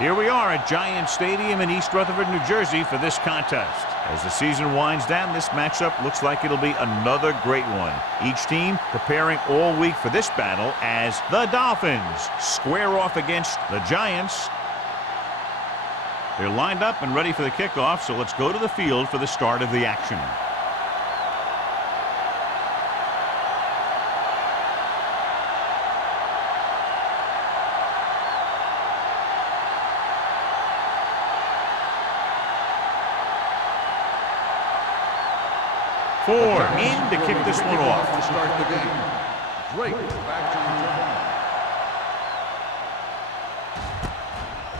Here we are at Giant Stadium in East Rutherford, New Jersey for this contest. As the season winds down, this matchup looks like it'll be another great one. Each team preparing all week for this battle as the Dolphins square off against the Giants. They're lined up and ready for the kickoff, so let's go to the field for the start of the action. Four in to kick this one off. To start the game. Drake back to return.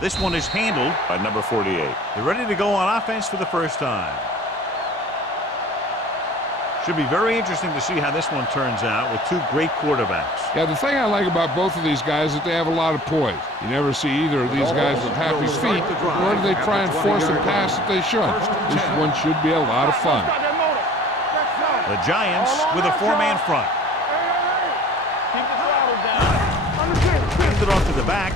This one is handled by number 48. They're ready to go on offense for the first time. Should be very interesting to see how this one turns out with two great quarterbacks. Yeah, the thing I like about both of these guys is that they have a lot of poise. You never see either of these guys with happy feet, nor do they try and force a pass that they shouldn't. This one should be a lot of fun. The Giants with a four-man front. Hands it off to the back.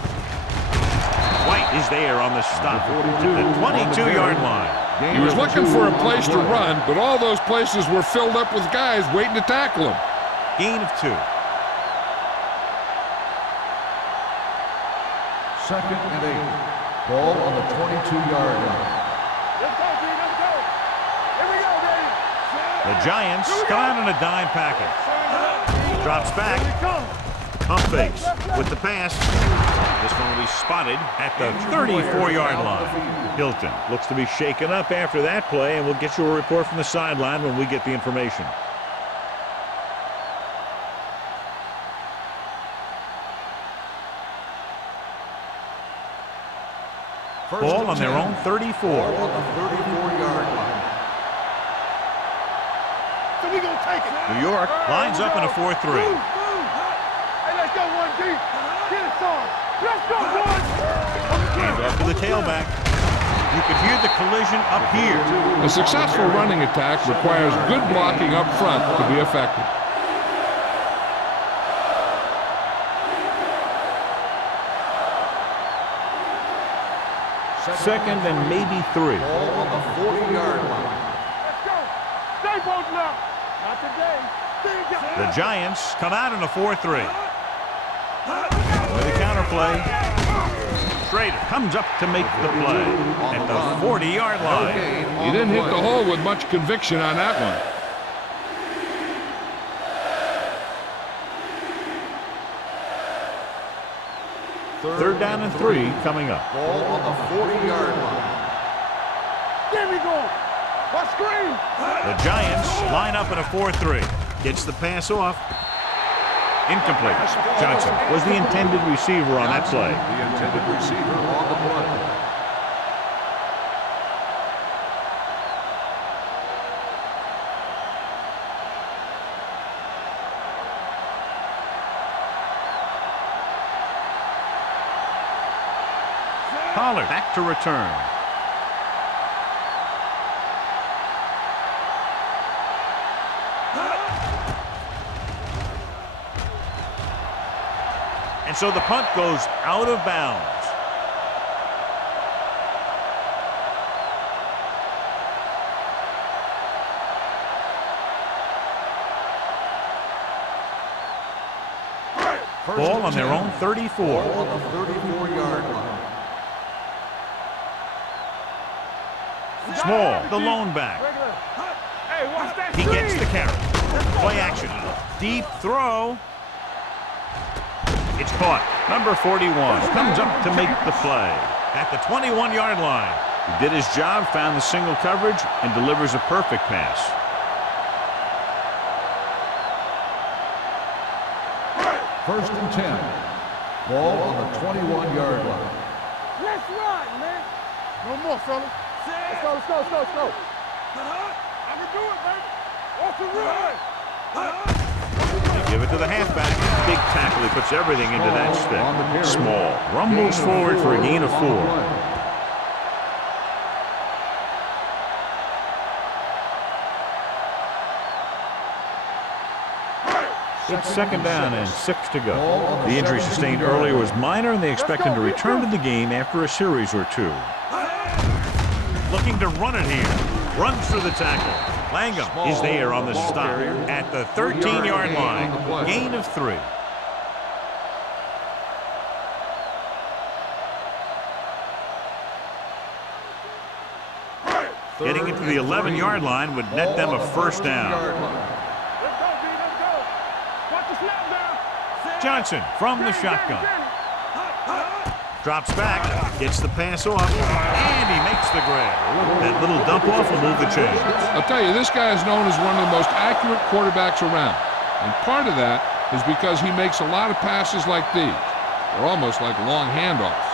White is there on the stop. The 22-yard line. He was looking for a place to run, but all those places were filled up with guys waiting to tackle him. Gain of 2. Second and 8. Ball on the 22-yard line. The Giants come out in a dime package. Drops back. Pump fakes with the pass. This one will be spotted at the 34-yard line. Hilton looks to be shaken up after that play, and we'll get you a report from the sideline when we get the information. Ball on their own 34. Ball on the 34-yard line. New York lines up in a 4-3. Hey, let's go, 1D. Get it on. Let's go, one. Hand off to the tailback. You can hear the collision up here. A successful running attack requires good blocking up front to be effective. Second and maybe 3. Ball on the 40-yard line. Let's go. Stay both now. Not today. The Giants come out in a 4-3. With a counterplay. Schrader comes up to make the play at the 40-yard line. He didn't hit the hole with much conviction on that one. Third down and 3 coming up. Ball on the 40-yard line. There we go. What screen? The Giants line up in a 4-3. Gets the pass off. Incomplete. Johnson was the intended receiver on that play. The intended receiver on the play. Pollard back to return. And so the punt goes out of bounds. Ball on their own 34. Ball on the 34-yard line. Small, the lone back. Hey, watch that He gets the screen. carry. Play action. Deep throw. It's caught. Number 41 comes up to make the play at the 21-yard line. He did his job, found the single coverage, and delivers a perfect pass. First and 10. Ball on the 21-yard line. Let's run, man. No more, fellas. Let's go, let's go, let's go, let's go. I can do it, baby. Off the run. They give it to the halfback. Big tackle. He puts everything into that step. Small rumbles forward for a gain of 4. It's second down and 6 to go. The injury sustained earlier was minor, and they expect him to return to the game after a series or two. Looking to run it here. Runs through the tackle. Langham is there on the stop at the 13-yard line. Gain of 3. Getting it to the 11-yard line would net them a first down. Johnson from the shotgun. Drops back, gets the pass off, and he makes the grab. That little dump off will move the chains. I'll tell you, this guy is known as one of the most accurate quarterbacks around. And part of that is because he makes a lot of passes like these. They're almost like long handoffs.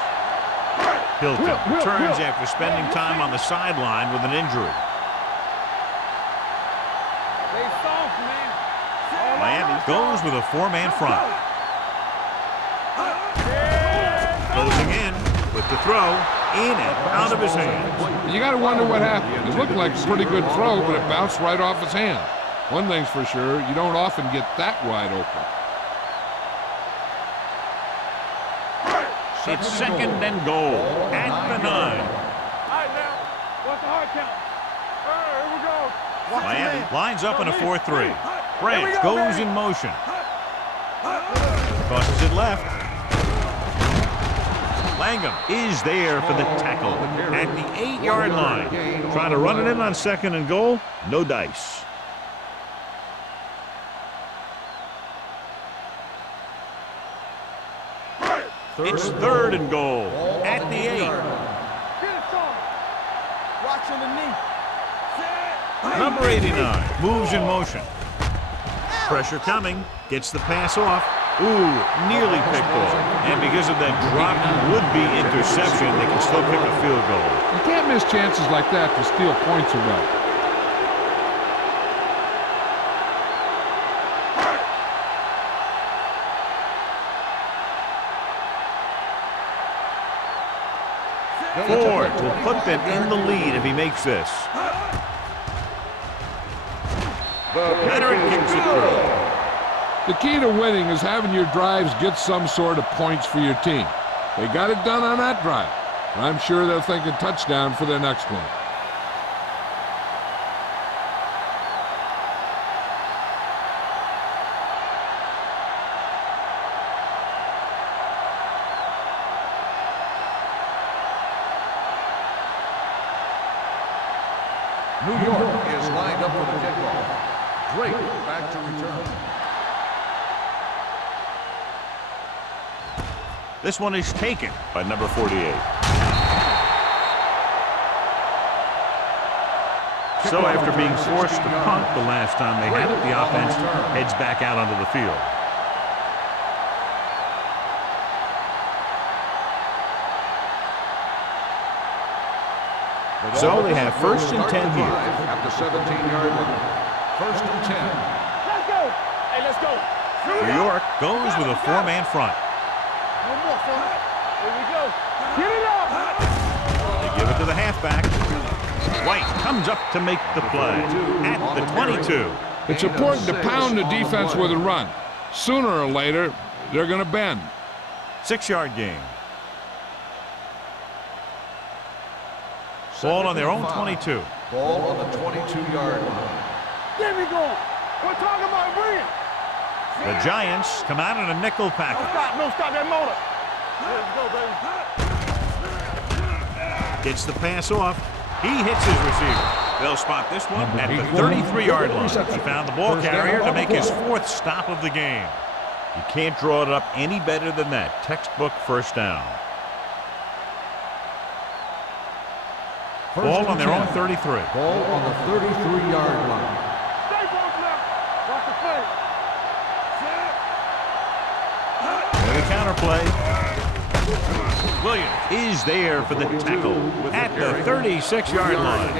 Hilton returns after spending time on the sideline with an injury. Miami goes with a 4-man front. Closing in with the throw, in and out of his hands. You got to wonder what happened. It looked like a pretty good throw, but it bounced right off his hand. One thing's for sure, you don't often get that wide open. It's second and goal at the 9. All right, now, what's the hard count? All right, here we go. Miami lines up in a 4-3. Branch goes in motion. Tosses it left. Langham is there for the tackle at the 8-yard line. Trying to run it in on second and goal. No dice. It's third and goal at the 8. Watch underneath. Number 89 moves in motion. Pressure coming. Gets the pass off. Ooh, nearly picked off. And because of that drop would-be interception, they can still pick a field goal. You can't miss chances like that to steal points away. Ford will put them in the lead if he makes this. Veteran kicks it through. The key to winning is having your drives get some sort of points for your team. They got it done on that drive, and I'm sure they'll think a touchdown for their next one. New York is lined up for the kickoff. Drake back to return. This one is taken by number 48. So after being forced to punt the last time they had it, the offense heads back out onto the field. So they have first and 10 here. At the 17-yard line. First and 10. Let's go. Hey, let's go. New York goes with a 4-man front. No more, son. Here we go. Get it up. They give it to the halfback. White comes up to make the play at the 22. It's important to pound the defense with a run. Sooner or later, they're going to bend. 6-yard gain. Ball on their own 22. Ball on the 22-yard line. Get me going. We're talking about bringing. The Giants come out in a nickel package. No stop that motor. Let's go, baby. Gets the pass off. He hits his receiver. They'll spot this one at the 33-yard line. He found the ball carrier to make his 4th stop of the game. You can't draw it up any better than that. Textbook first down. Ball on their own 33. Ball on the 33-yard line. Stay both left. Watch the play. And a counterplay. Williams is there for the tackle at the 36-yard line.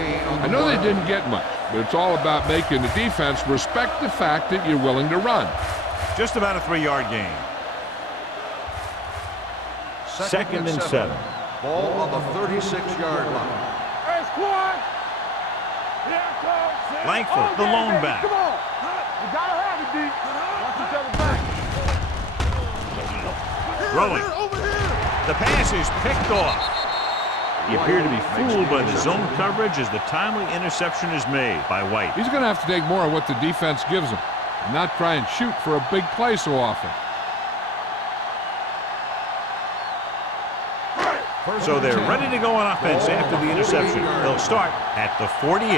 I know they didn't get much, but it's all about making the defense respect the fact that you're willing to run. Just about a 3-yard gain. Second and 7. Ball on the 36-yard line. Hey, squad. Here it comes. Langford, the lone back. Come on. You gotta have it, D. Watch each other Throwing. The pass is picked off. He appeared to be fooled by the zone coverage as the timely interception is made by White. He's going to have to take more of what the defense gives him and not try and shoot for a big play so often. So they're ready to go on offense after the interception. They'll start at the 48.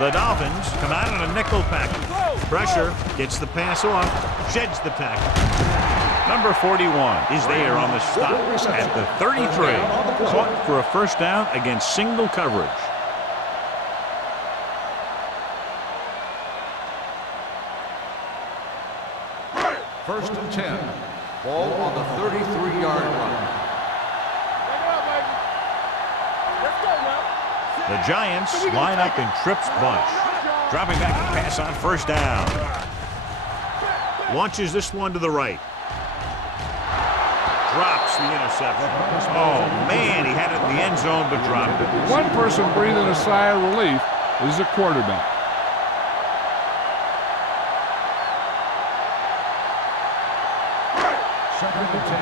The Dolphins come out in a nickel package. Pressure, gets the pass off, sheds the tackle. Number 41 is there on the stop at the 33. Caught for a first down against single coverage. First and 10. Ball on the 33-yard line. The Giants line up in trips bunch. Dropping back to pass on first down. Launches this one to the right. Drops the interception. Oh, man, he had it in the end zone but dropped it. One person breathing a sigh of relief is the quarterback. Second and 10.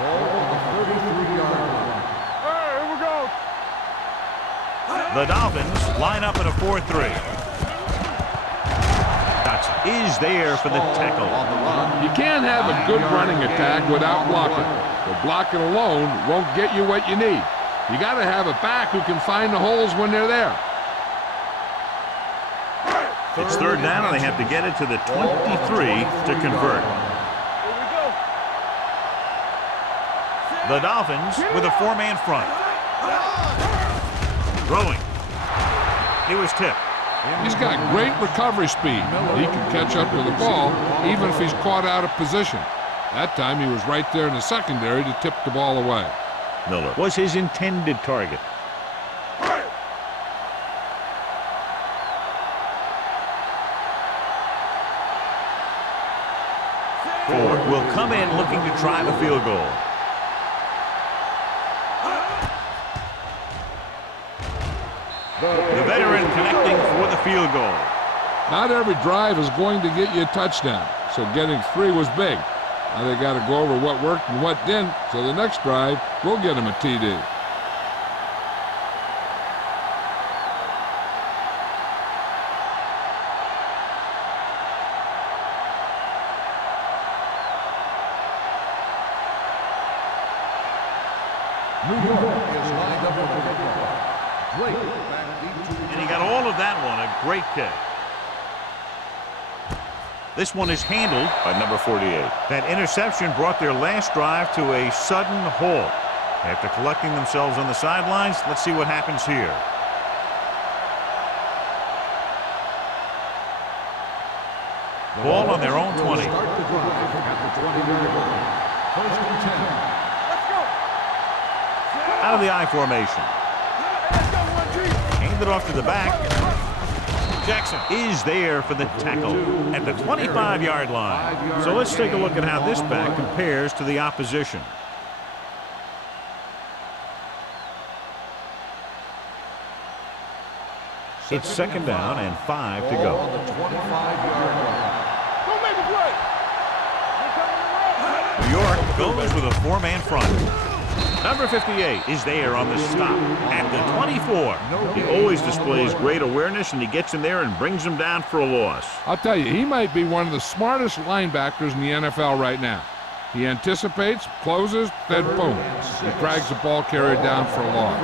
Ball on the 33-yard line. Here we go. The Dolphins line up in a 4-3. Dotson is there for the tackle. You can't have a good running attack without blocking. But blocking alone won't get you what you need. You got to have a back who can find the holes when they're there. It's third down, and they have to get it to the 23 to convert. The Dolphins with a four-man front. Throwing. He was tipped. He's got great recovery speed. He can catch up to the ball even if he's caught out of position. That time he was right there in the secondary to tip the ball away. Miller was his intended target. Ford will come in looking to try the field goal. The veteran connecting for the field goal. Not every drive is going to get you a touchdown, so getting 3 was big. Now they got to go over what worked and what didn't, so the next drive will get him a TD. New York is lined up with the football. Drake back deep to And he got all of that one, a great kick. This one is handled by number 48. That interception brought their last drive to a sudden halt. After collecting themselves on the sidelines, let's see what happens here. Ball on their own 20. start the drive at the 20-yard line. First and 10. Out of the I formation. Handed off to the back. Jackson is there for the tackle at the 25-yard line. So let's take a look at how this back compares to the opposition. It's second down and 5 to go. On the 25-yard line. Don't make a play. New York goes with a four-man front. Number 58 is there on the stop at the 24. He always displays great awareness, and he gets in there and brings him down for a loss. I'll tell you, he might be one of the smartest linebackers in the NFL right now. He anticipates, closes, then boom. He drags the ball carrier down for a loss.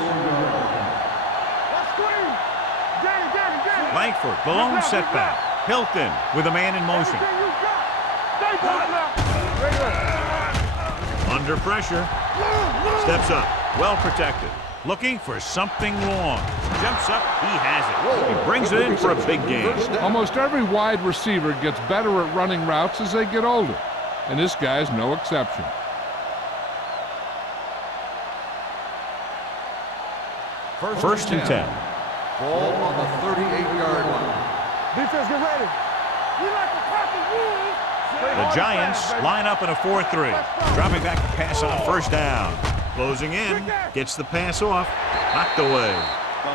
Langford, the lone setback. Hilton with a man in motion. Under pressure. Steps up. Well protected. Looking for something long. Jumps up. He has it. He brings it in for a big gain. Almost every wide receiver gets better at running routes as they get older, and this guy's no exception. First and 10. Ball on the 38-yard line. Defense, get ready. We like to crack the rules. The Giants line up in a 4-3. Dropping back to pass on first down. Closing in. Gets the pass off. Knocked away.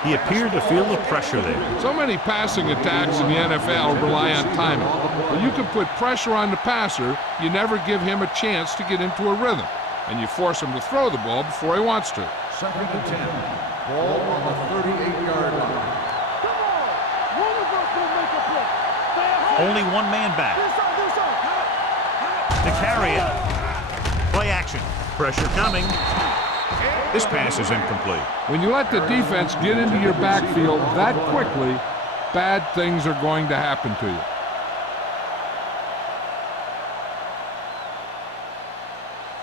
He appeared to feel the pressure there. So many passing attacks in the NFL rely on timing. When you can put pressure on the passer, you never give him a chance to get into a rhythm, and you force him to throw the ball before he wants to. 2nd and 10. Ball on the 38-yard line. Only one man back. To carry it. Play action. Pressure coming. This pass is incomplete. When you let the defense get into your backfield that quickly, bad things are going to happen to you.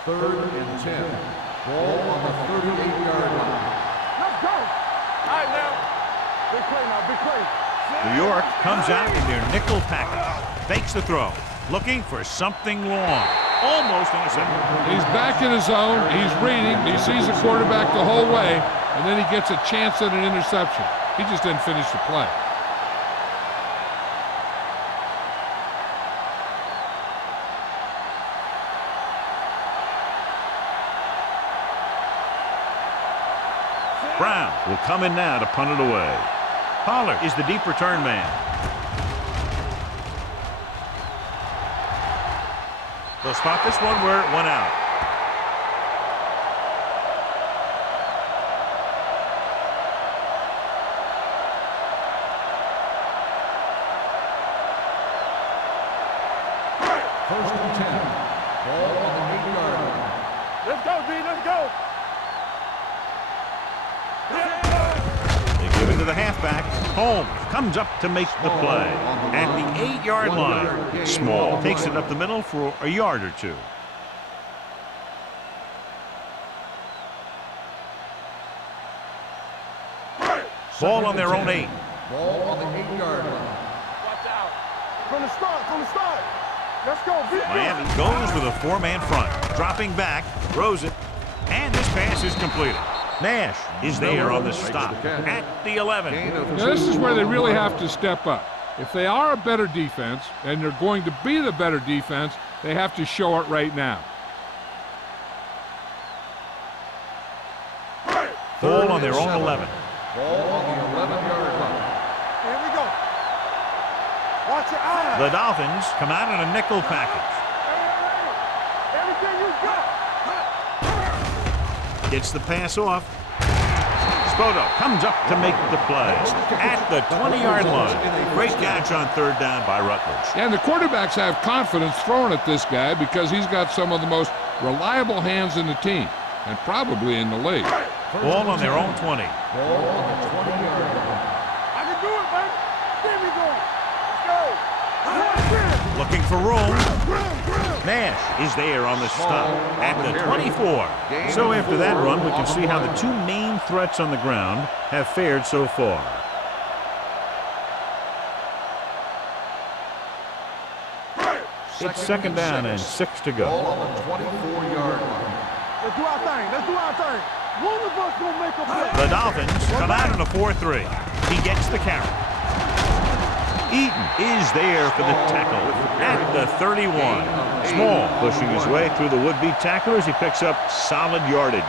Third and 10. Ball on the 38-yard line. Let's go. All right, now. Big play now, big play. New York comes out in their nickel package. Fakes the throw. Looking for something long. Almost intercepted. He's back in his zone. He's reading. He sees the quarterback the whole way, and then he gets a chance at an interception. He just didn't finish the play. Brown will come in now to punt it away. Pollard is the deep return man. They'll spot this one where it went out. First and 10. Ball on the 8-yard line. Let's go, D, let's go. They give it to the halfback. Holmes comes up to make the play. At the 8-yard line. Small takes it up the middle for a yard or two. Ball on their own 8. Ball on the 8-yard line. Watch out. From the start, from the start. Let's go, B. Miami goes with a 4-man front. Dropping back, throws it, and this pass is completed. Nash is there on the stop at the 11. Now, this is where they really have to step up. If they are a better defense, and they're going to be the better defense, they have to show it right now. Ball on their own 11. Ball on the 11-yard line. Here we go. Watch your eyes. The Dolphins come out in a nickel package. Everything you got. Gets the pass off. Spoto comes up to make the play at the 20-yard line. Great catch on 3rd down by Rutledge. And the quarterbacks have confidence throwing at this guy because he's got some of the most reliable hands in the team, and probably in the league. Ball on their own 20. Ball on the 20-yard line. I can do it, baby. There we go. Let's go. Looking for room. Nash is there on the stop at the 24. So after that run, we can see how the two main threats on the ground have fared so far. It's 2nd down and 6 to Ball go. on the 24-yard line. Let's do our thing. Let's do our thing. One of us gonna make a play. The Dolphins come out in a 4-3. He gets the carry. Eaton is there for the tackle at the 31. Small pushing his way through the would-be tacklers. He picks up solid yardage.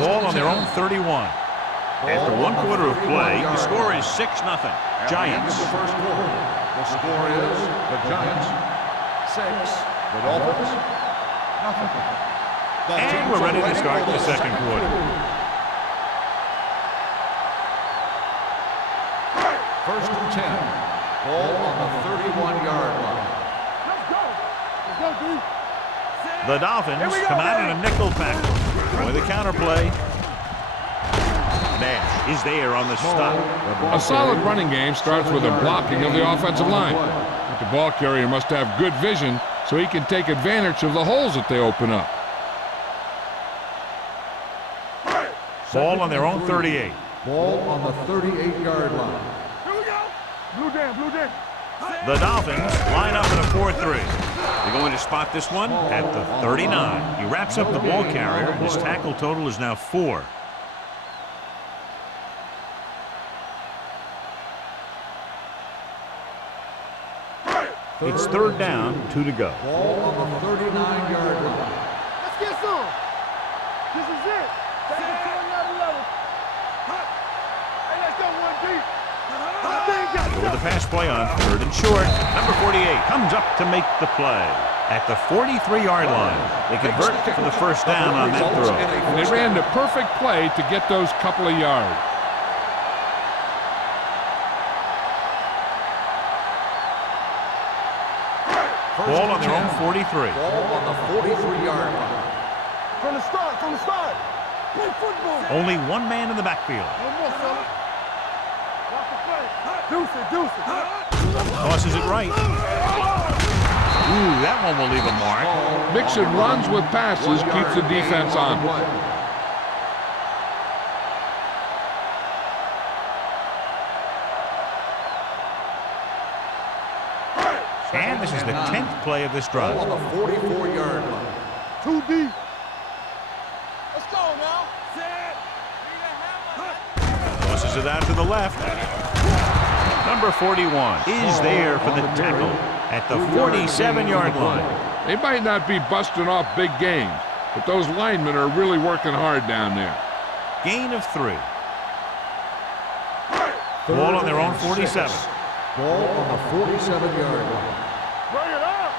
Ball on their own 31. After 1 quarter of play, the score is 6-0. Giants. The first quarter. The score is the Giants 6, the Dolphins nothing. And we're ready to start the second quarter. First and 10. Ball on the 31-yard line. Let's go. Let's go, D. The Dolphins come out in a nickel package. With a counterplay. Nash is there on the stop. A solid running game starts with a blocking of the offensive line. But the ball carrier must have good vision so he can take advantage of the holes that they open up. Ball on their own 38. Ball on the 38-yard line. Here we go. Blue jam, blue jam. The Dolphins line up in a 4-3. They're going to spot this one at the 39. He wraps up the ball carrier. His tackle total is now 4. It's 3rd down, 2 to go. Ball on the 39-yard line. some. This is it. Take it to another level. Hey, let's go one deep. With the pass play on 3rd and short, number 48 comes up to make the play. At the 43-yard line, they convert for the first down on that throw. And they ran the perfect play to get those couple of yards. Ball on their own 43. Ball on the 43-yard line. From the start, play football. Only one man in the backfield. No more, fella. Watch the play. Deuce it. Tosses it right. Ooh, that one will leave a mark. Mixing runs with passes keeps the defense on. And this is the 10th play of this drive. Ball on the 44-yard line. Too deep. Let's go now. Tosses it out to the left. Number 41 is there for the tackle at the 47-yard line. They might not be busting off big gains, but those linemen are really working hard down there. Gain of 3. Ball on their own 47. Ball on the 47-yard line. Bring it up.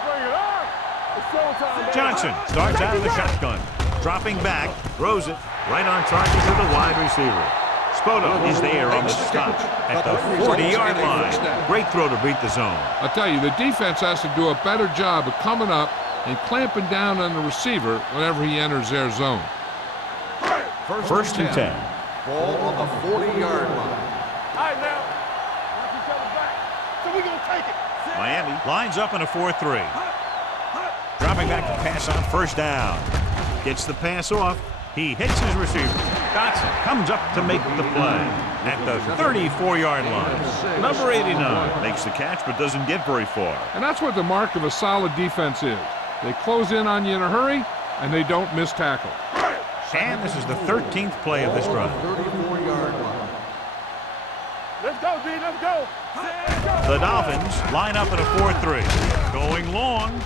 It's showtime, baby. Johnson starts out of the shotgun. Dropping back, throws it right on target to the wide receiver. Spoto is there on the stop at the 40-yard line. Great throw to beat the zone. I'll tell you, the defense has to do a better job of coming up and clamping down on the receiver whenever he enters their zone. First and 10. Ball on the 40-yard line. All right, now. Watch each other back. So we gonna take it. Miami lines up in a 4-3. Dropping back to pass on first down. Gets the pass off. He hits his receiver. Dotson comes up to make the play at the 34-yard line. Number 89 makes the catch but doesn't get very far. And that's what the mark of a solid defense is. They close in on you in a hurry, and they don't miss tackle. And this is the 13th play of this drive. 34-yard line. Let's go, D. Let's go. The Dolphins line up in a 4-3. Going long.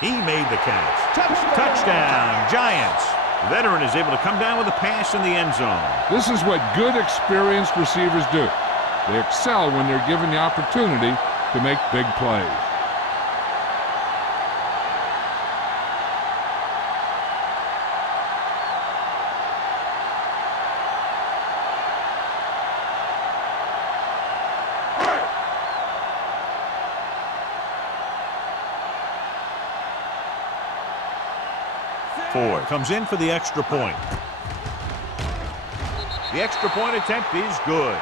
He made the catch. Touchdown, Giants. The veteran is able to come down with a pass in the end zone. This is what good, experienced receivers do. They excel when they're given the opportunity to make big plays. Ford comes in for the extra point. The extra point attempt is good.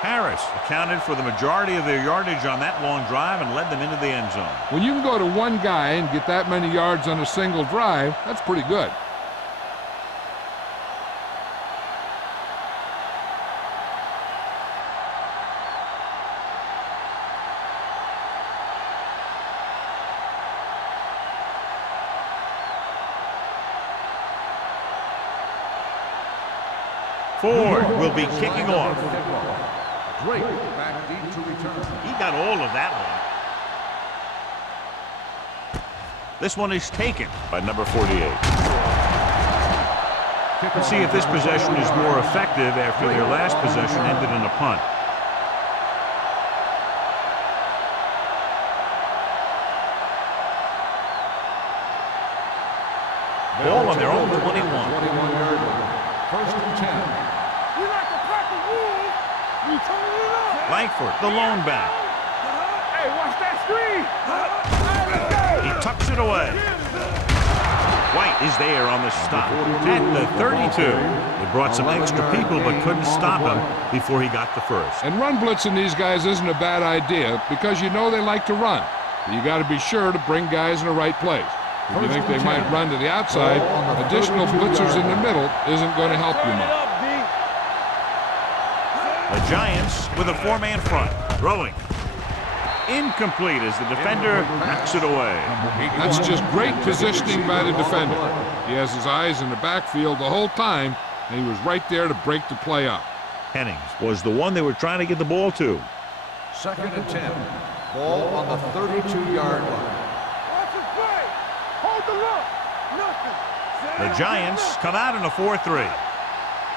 Harris accounted for the majority of their yardage on that long drive and led them into the end zone. When you can go to one guy and get that many yards on a single drive, that's pretty good. Ford will be kicking off. Drake back deep to return. He got all of that one. This one is taken by number 48. Let's see if this possession is more effective after their last possession ended in a punt. Ball on their own 21. 21-yard line. First and 10. We like to pack the wolves. We turning it up. Langford, the lone back. Hey, watch that screen. Hey, let's go. He tucks it away. White is there on the stop at the 32. They brought some extra people but couldn't stop him before he got the first. And run blitzing these guys isn't a bad idea because you know they like to run. But you got to be sure to bring guys in the right place. If you think they might run to the outside, additional blitzers in the middle isn't going to help you much. The Giants with a four-man front. Throwing. Incomplete as the defender knocks it away. That's just great positioning by the defender. He has his eyes in the backfield the whole time, and he was right there to break the play up. Hennings was the one they were trying to get the ball to. Second and 10. Ball on the 32-yard line. Watch it play. Hold the look. No. The Giants come out in a 4-3. Here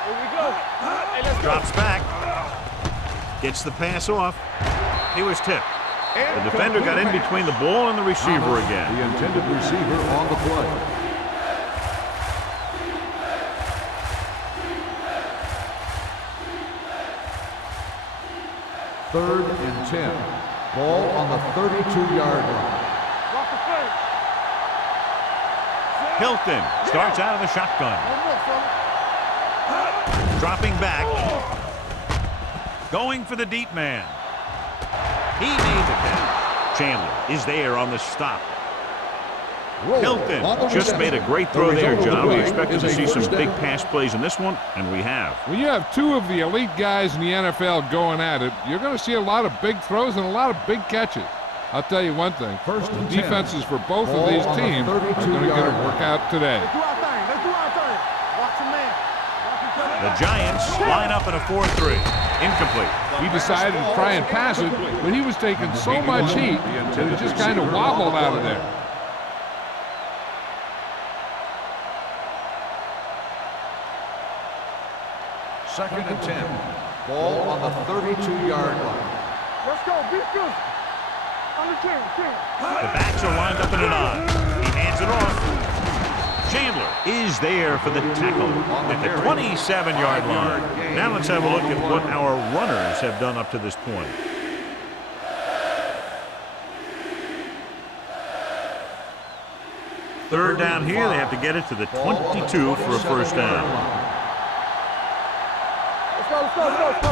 we go. Hey, let's go. Drops back. Gets the pass off. He was tipped. The defender got in between the ball and the receiver again. The intended receiver on the play. Third and 10. Ball on the 32-yard line. Walk the fence. Hilton starts out of the shotgun. One more, fella. Dropping back. Going for the deep man. He made the catch. Chandler is there on the stop. Hilton just made a great throw there, John. We expected to see some big pass plays in this one, and we have. When you have two of the elite guys in the NFL going at it, you're going to see a lot of big throws and a lot of big catches. I'll tell you one thing. The defenses for both of these teams are going to get a workout today. Let's do our thing. Let's do our thing. Watch the man. The Giants line up in a 4-3. Incomplete. He decided to try and pass it, but he was taking so much heat that it just kind of wobbled out of there. Second and 10. Ball on the 32-yard line. Let's go. Beat this. On the team. The backs are lined up in a 9. He hands it off. Chandler is there for the tackle at the 27-yard line. Now let's have a look at what our runners have done up to this point. Third down here, they have to get it to the 22 for a first down. Let's go.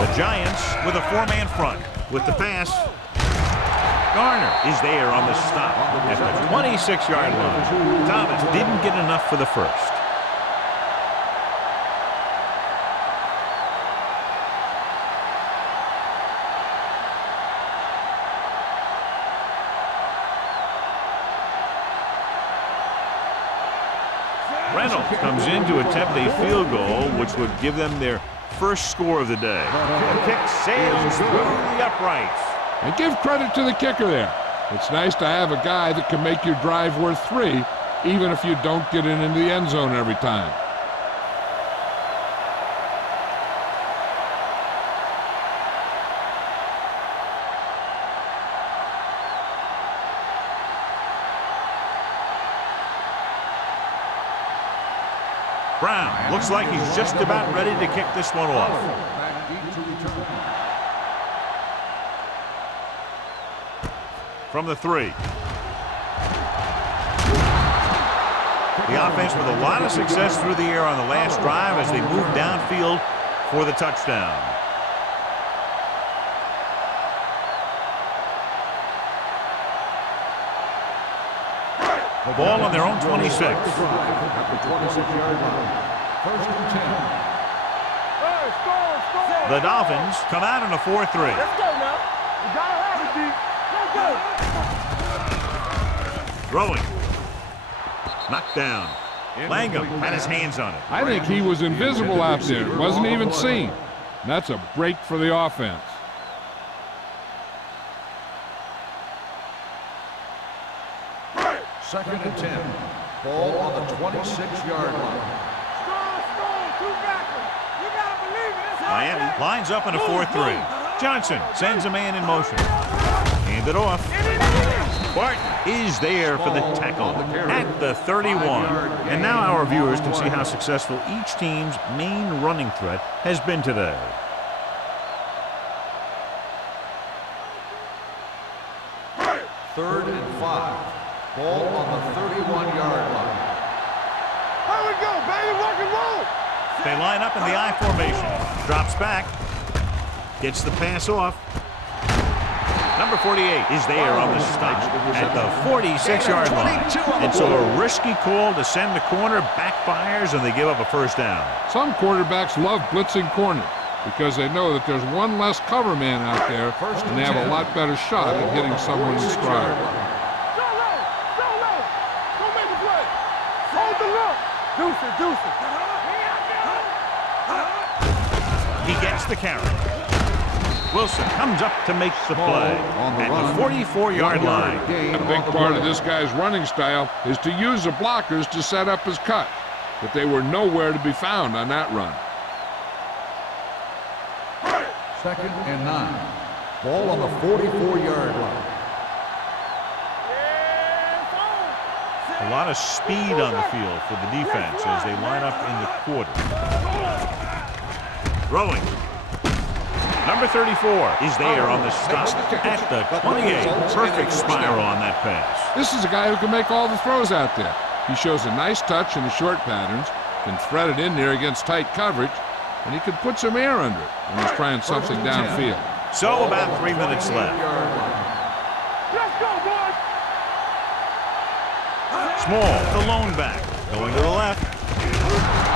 The Giants with a 4-man front with the pass. Garner is there on the stop at the 26-yard line. Thomas didn't get enough for the first. Reynolds comes in to attempt a field goal, which would give them their first score of the day. The kick sails through the uprights. And give credit to the kicker there. It's nice to have a guy that can make your drive worth 3, even if you don't get it into the end zone every time. Brown looks like he's just about ready to kick this one off. From the 3. The offense with a lot of success through the air on the last drive as they move downfield for the touchdown. The ball on their own 26. At the 26-yard line. First and 10. Hey, score. The Dolphins come out in a 4-3. Let's go now. We gotta have it, D. Let's go. Throwing. Knocked down. Langham had his hands on it. I think he was invisible out there. Wasn't even seen. That's a break for the offense. Second and 10. Ball on the 26-yard line. Strong. Two backwards. You gotta believe it. It's Miami lines up in a 4-3. Johnson sends a man in motion. Hand it off. Barton is there for the tackle at the 31. And now our viewers can see how successful each team's main running threat has been today. Third and 5. Ball on the 31-yard line. Here we go, baby. Rock and roll. They line up in the I formation. Drops back. Gets the pass off. Number 48 is there on the stop at the 46-yard line. And so a risky call to send the corner backfires, and they give up a first down. Some quarterbacks love blitzing corner because they know that there's one less cover man out there, and they have a lot better shot at hitting someone in stride. Don't make a play. Hold the look. Deuce it. He gets the carry. Wilson comes up to make the play at the 44-yard line. A big part of this guy's running style is to use the blockers to set up his cut. but they were nowhere to be found on that run. 2nd and 9. Ball on the 44-yard line. A lot of speed on the field for the defense as they line up in the quarter. Throwing. Number 34 is there on the stop at the 28. Perfect spiral on that pass. This is a guy who can make all the throws out there. He shows a nice touch in the short patterns, can thread it in there against tight coverage, and he can put some air under it when he's trying something downfield. So about 3 minutes left. Let's go, boys! Small, the lone back, going to the left.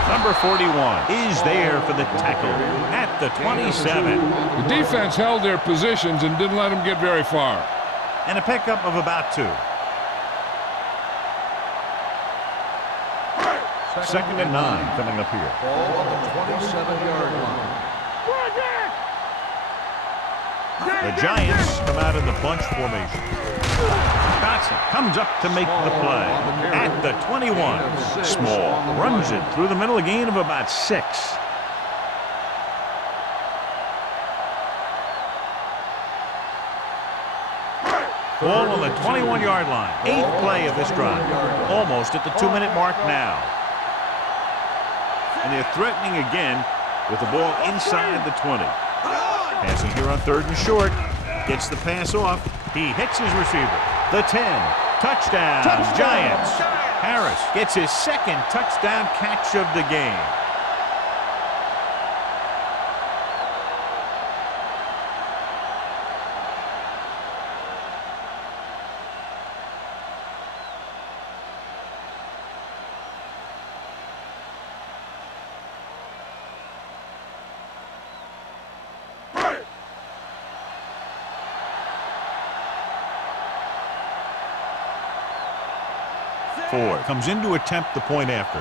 Number 41 is there for the tackle at the 27. The defense held their positions and didn't let them get very far. And a pickup of about 2. 2nd and 9 coming up here. Ball on the 27-yard line. The Giants come out in the bunch formation. Dotson comes up to make the play at the 21. Small runs it through the middle, a gain of about 6. Ball on the 21-yard line. 8th play of this drive. Almost at the 2-minute mark now. And they're threatening again with the ball inside the 20. Passing here on 3rd and short. Gets the pass off. He hits his receiver. The 10. Touchdown, Giants. Harris gets his 2nd touchdown catch of the game. Comes in to attempt the point after.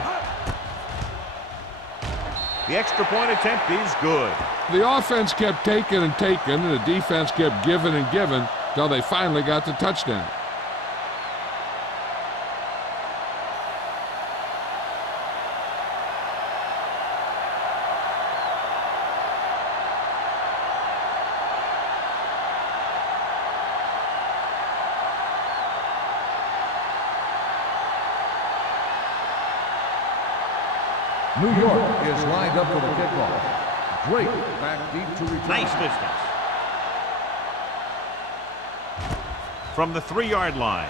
The extra point attempt is good. The offense kept taking and taking, and the defense kept giving and giving until they finally got the touchdown. New York is lined up for the kickoff. Drake back deep to return. Nice distance. From the 3-yard line.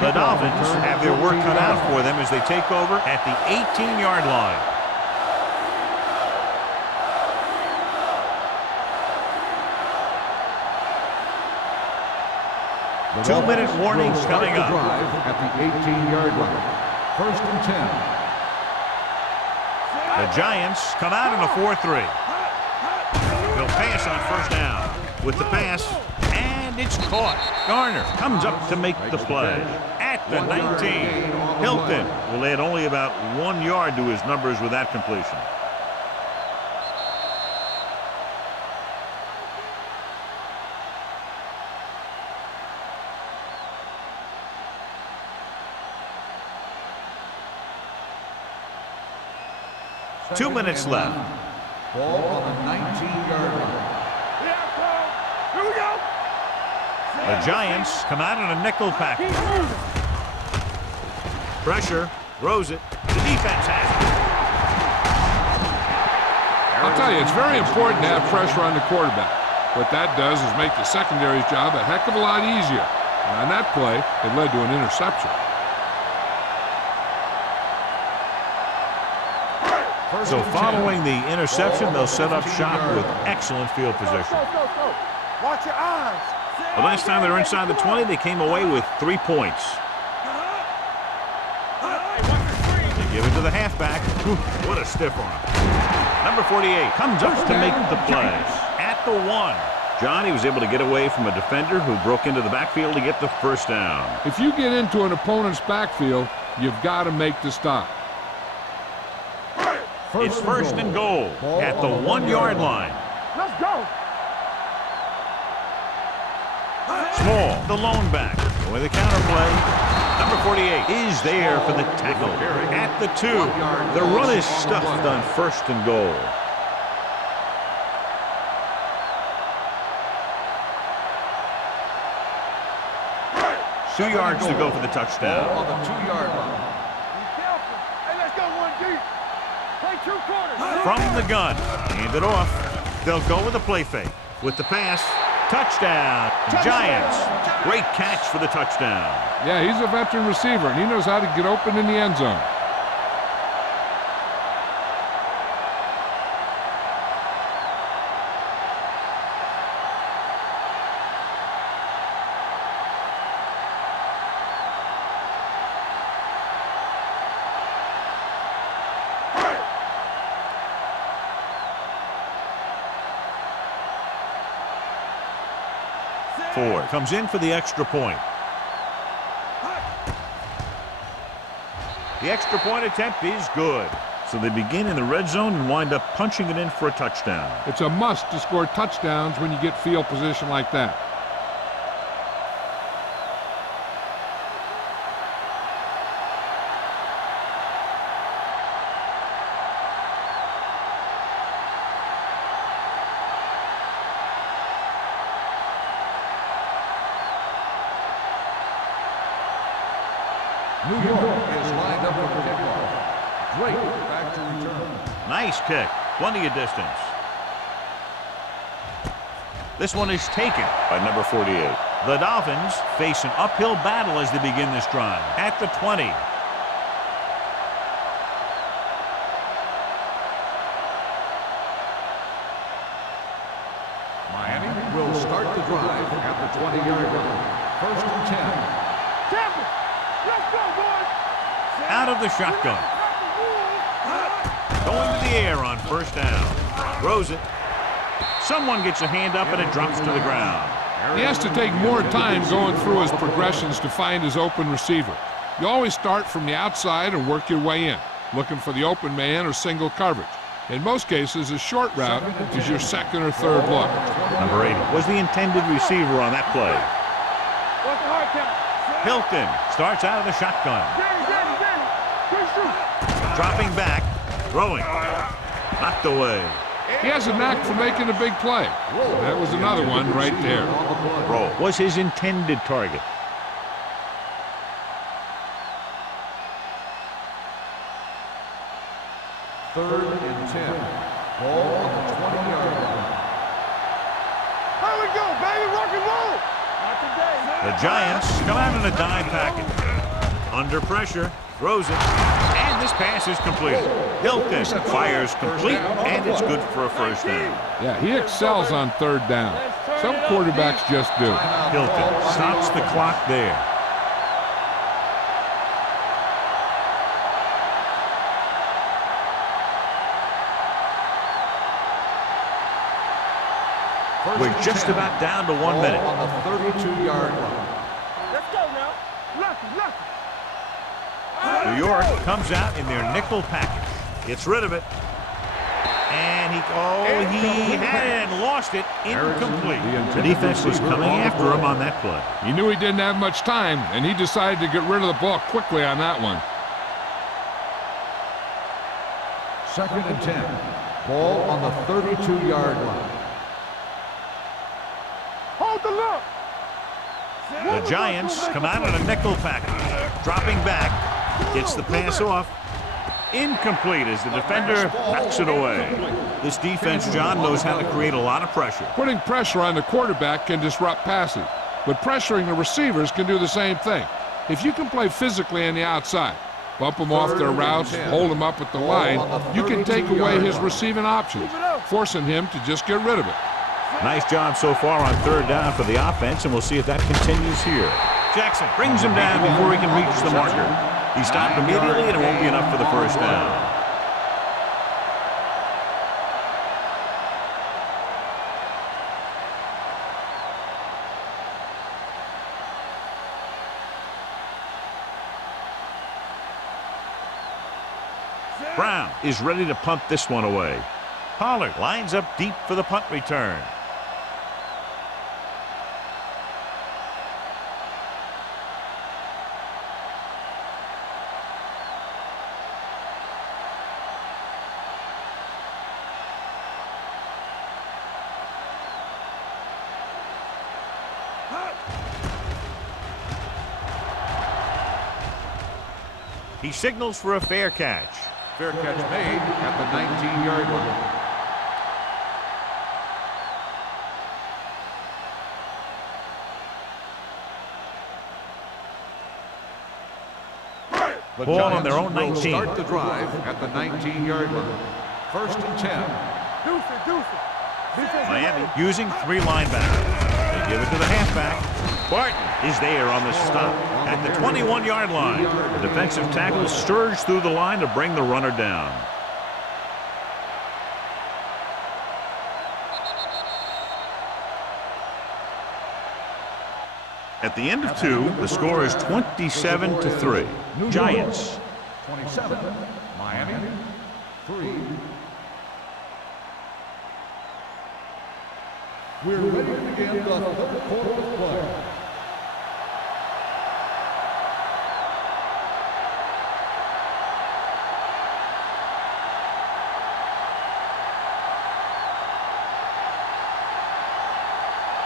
The Dolphins have their work cut out for them as they take over at the 18-yard line. The 2-minute Dolphins warning will start coming the up. drive at the 18-yard line. 1st and 10. The Giants come out in a 4-3. They'll pass on 1st down with the pass, and it's caught. Garner comes up to make the play at the 19. Hilton will add only about 1 yard to his numbers with that completion. Two minutes left. Ball on the 19-yard line. Here we go. The Giants come out in a nickel package. Pressure, throws it. The defense has it. I'll tell you, it's very important to have pressure on the quarterback. What that does is make the secondary's job a heck of a lot easier. And on that play, it led to an interception. So following the interception, they'll set up shop with excellent field position. Watch your eyes. The last time they were inside the 20, they came away with 3 points. They give it to the halfback. Whew, what a stiff arm. Number 48 comes up to make the play at the 1. John, he was able to get away from a defender who broke into the backfield to get the 1st down. If you get into an opponent's backfield, you've got to make the stop. It's 1st and goal at the 1-yard line. Let's go. Small, the lone back. With the counter play. Number 48 is there for the tackle. At the 2. The run is stuffed on 1st and goal. Two yards to go for the touchdown. On the 2-yard line. Be careful. Hey, let's go 1 deep. Play 2 quarters. From the gun. Hand it off. They'll go with a play fake. With the pass. Touchdown. Giants. Great catch for the touchdown. Yeah, he's a veteran receiver, and he knows how to get open in the end zone. Ford comes in for the extra point. The extra point attempt is good. So they begin in the red zone and wind up punching it in for a touchdown. It's a must to score touchdowns when you get field position like that. New York is lined up for the kickoff. Drake back to return. Nice kick. Plenty of distance. This one is taken by number 48. The Dolphins face an uphill battle as they begin this drive. At the 20. Miami will start the drive at the 20-yard line. 1st and 10. Tampa, let's go, boys. Out of the shotgun. Going to the air on 1st down. Throws it. Someone gets a hand up and it drops to the ground. He has to take more time going through his progressions to find his open receiver. You always start from the outside and work your way in, looking for the open man or single coverage. In most cases, a short route is your 2nd or 3rd look. Number 80 was the intended receiver on that play. What's the hard count? Hilton starts out of the shotgun. Danny. Quick shoot. Dropping back. Throwing. Knocked away. He has a knack for making a big play. That was another one right there. Roll was his intended target. Third and 10. Ball on the 20-yard line. Here we go, baby. Rock and roll. Not today. The Giants come out in a dime package. Under pressure. Throws it. And this pass is complete. Hilton fires complete, and it's good for a 1st down. Yeah, he excels on 3rd down. Some quarterbacks just do. Hilton stops the clock there. We're just about down to 1 minute. On the 32-yard line. Let's go now. Lucky. New York comes out in their nickel package. Gets rid of it. And he had it and lost it. Incomplete. The defense was coming after him on that play. He knew he didn't have much time, and he decided to get rid of the ball quickly on that one. 2nd and 10. Ball on the 32-yard line. Hold the look. The Giants come out in a nickel package. Dropping back. Gets the pass off. Incomplete as the defender knocks it away. This defense, John, knows how to create a lot of pressure. Putting pressure on the quarterback can disrupt passes, but pressuring the receivers can do the same thing. If you can play physically on the outside, bump them off their routes, hold them up at the line, you can take away his receiving options, forcing him to just get rid of it. Nice job so far on 3rd down for the offense, and we'll see if that continues here. Jackson brings him down before he can reach the marker. He stopped immediately, and it won't be enough for the 1st down. Brown is ready to punt this one away. Pollard lines up deep for the punt return. He signals for a fair catch. Fair catch made at the 19-yard line. The Ball Giants on their own will 19. start the drive at the 19-yard line. 1st and 10. Miami using 3 linebackers. They give it to the halfback. Barton is there on the stop at the 21-yard line. The defensive tackle surged through the line to bring the runner down. At the end of 2, the score is 27-3. Giants. 27. Miami. 3. We're ready to begin the 3rd quarter of play.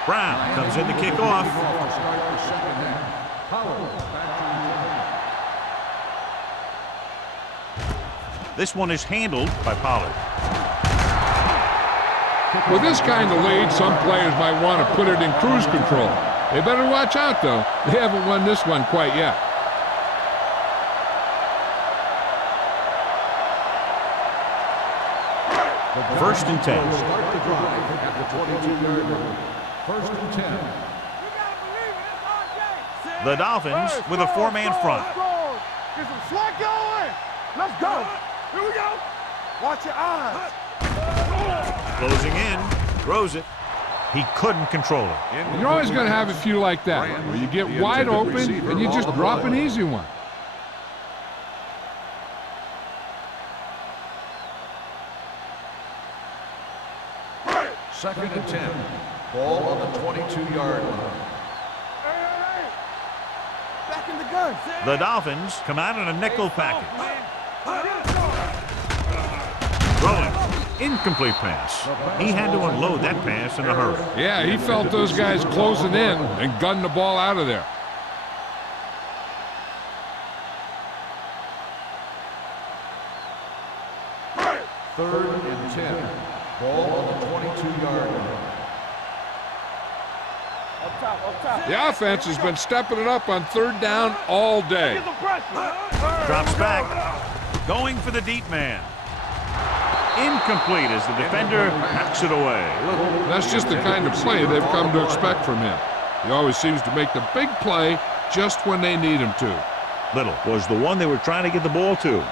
Brown comes in to kick off. This one is handled by Pollard. With this kind of lead, some players might want to put it in cruise control. They better watch out, though. They haven't won this one quite yet. First and 10. Start the drive at the 22-yard line. 1st and 10. The Dolphins with a 4-man front. Get some slack going. Let's go. Here we go. Watch your eyes. Closing in, throws it. He couldn't control it. And you're always going to have a few like that, where you get wide open and you just drop an easy one. Second and 10. Ball on the 22-yard line. Back in the gun. The Dolphins come out in a nickel package. Throwing. Incomplete pass. He had to unload that pass in a hurry. Yeah, he felt those guys closing in and gunned the ball out of there. Third and 10. Ball on the 22-yard line. Up top. The offense has been stepping it up on 3rd down all day. Get some pressure. Drops back. Going for the deep man. Incomplete as the defender knocks it away. That's just the kind of play they've come to expect from him. He always seems to make the big play just when they need him to. Little was the one they were trying to get the ball to.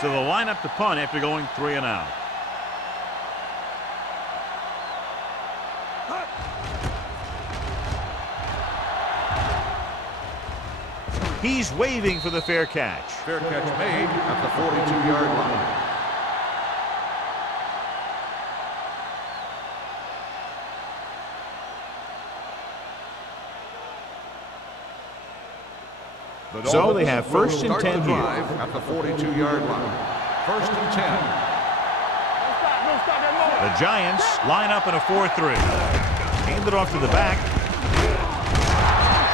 So they'll line up to punt after going 3 and out. He's waving for the fair catch. Fair catch made at the 42-yard line. So they have 1st and 10 here. At the 42-yard line. 1st and 10. The Giants line up in a 4-3. Hand it off to the back.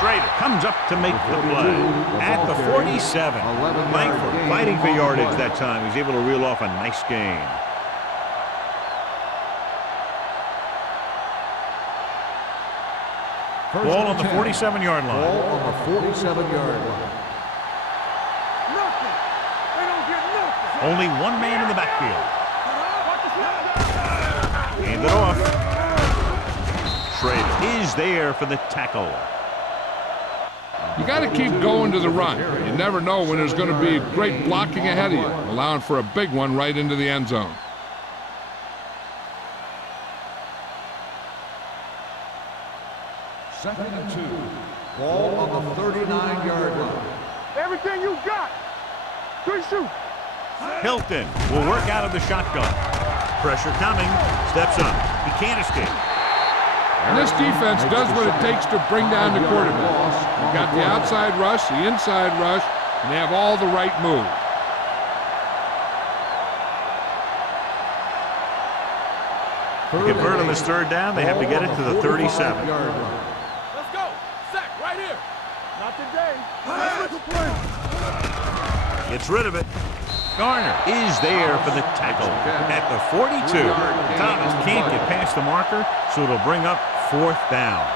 Schrader comes up to make the play at the 47. Langford fighting for yardage that time. He's able to reel off a nice gain. Ball on the 47-yard line. Ball on the 47-yard line. Nothing. They don't get nothing. Only one man in the backfield. Hand it off. Schrader is there for the tackle. You got to keep going to the run. You never know when there's going to be great blocking ahead of you, allowing for a big one right into the end zone. Second and 2. Ball on the 39-yard line. Everything you got. Good shoot. Hilton will work out of the shotgun. Pressure coming. Steps up. He can't escape. And this defense does what it takes to bring down the quarterback. You've got the outside rush, the inside rush, and they have all the right moves. To convert on this third down, they have to get it to the 37. Let's go. Sack right here. Not today. Gets rid of it. Garner is there for the tackle at the 42. Thomas can't get past the marker, so it'll bring up fourth down.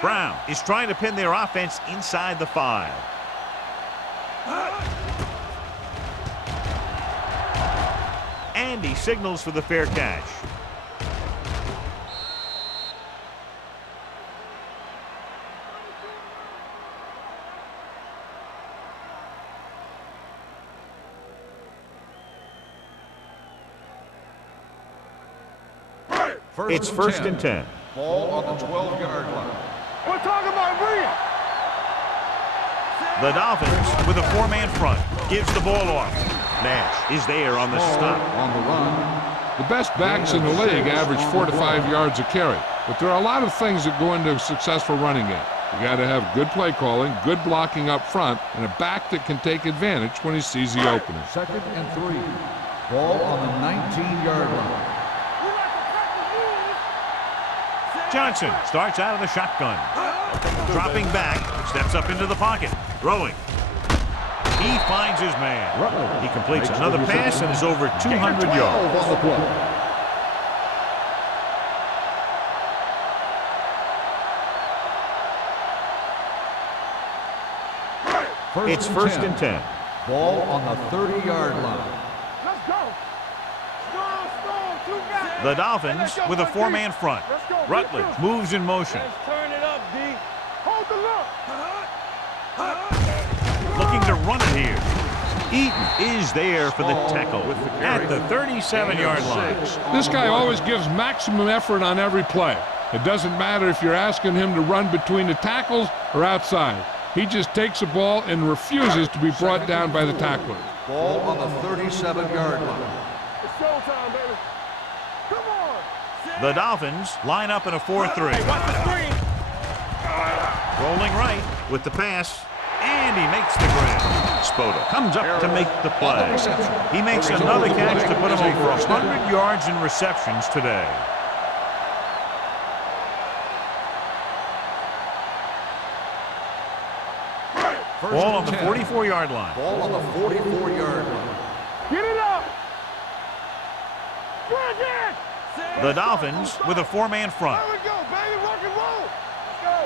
Brown is trying to pin their offense inside the 5. And he signals for the fair catch. It's first and 10. Ball on the 12-yard line. We're talking about bringing. The Dolphins with a 4-man front. Gives the ball off. Nash is there on the stop. On the run. The best backs in the league average 4 to 5 yards a carry. But there are a lot of things that go into a successful running game. You got to have good play calling, good blocking up front, and a back that can take advantage when he sees the opening. 2nd and 3. Ball on the 19-yard line. Johnson starts out of the shotgun. Dropping back, steps up into the pocket. Throwing. He finds his man. He completes another pass and is over 200 yards. It's first and 10. Ball on the 30-yard line. Let's go. Storm, two guys. The Dolphins with a 4-man front. Rutledge moves in motion. Let's turn it up, D. Hold the look. Looking to run it here. Eaton is there for the tackle at the 37-yard line. This guy always gives maximum effort on every play. It doesn't matter if you're asking him to run between the tackles or outside. He just takes the ball and refuses to be brought down by the tackler. Ball on the 37-yard line. It's showtime, baby. Come on. The Dolphins line up in a 4-3. Watch the screen. Rolling right with the pass, and he makes the grab. Spota comes up to make the play. He makes another catch to put him over 100 yards in receptions today. Ball on the 44-yard line. Ball on the 44-yard line. Get it up. Good again. The Dolphins with a 4-man front. There we go, baby. Rock and roll. Let's go.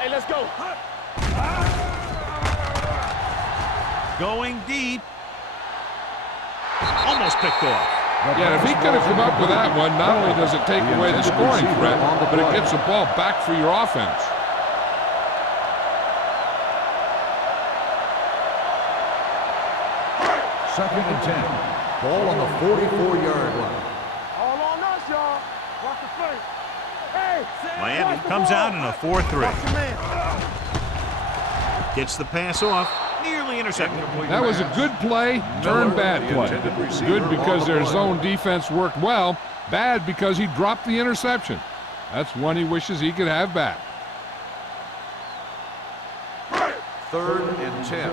Hey, let's go. Going deep. Almost picked off. Yeah, if he could have come up with that one, not only does it take away the scoring threat, but it gets the ball back for your offense. Second and 10. Ball on the 44-yard line. All on us, y'all. Watch the flank. Hey, Miami comes out in a 4-3. watch the man. Gets the pass off. Nearly intercepted. That was a good play, turned bad play. Good because their zone defense worked well, bad because he dropped the interception. That's one he wishes he could have back. 3rd and 10.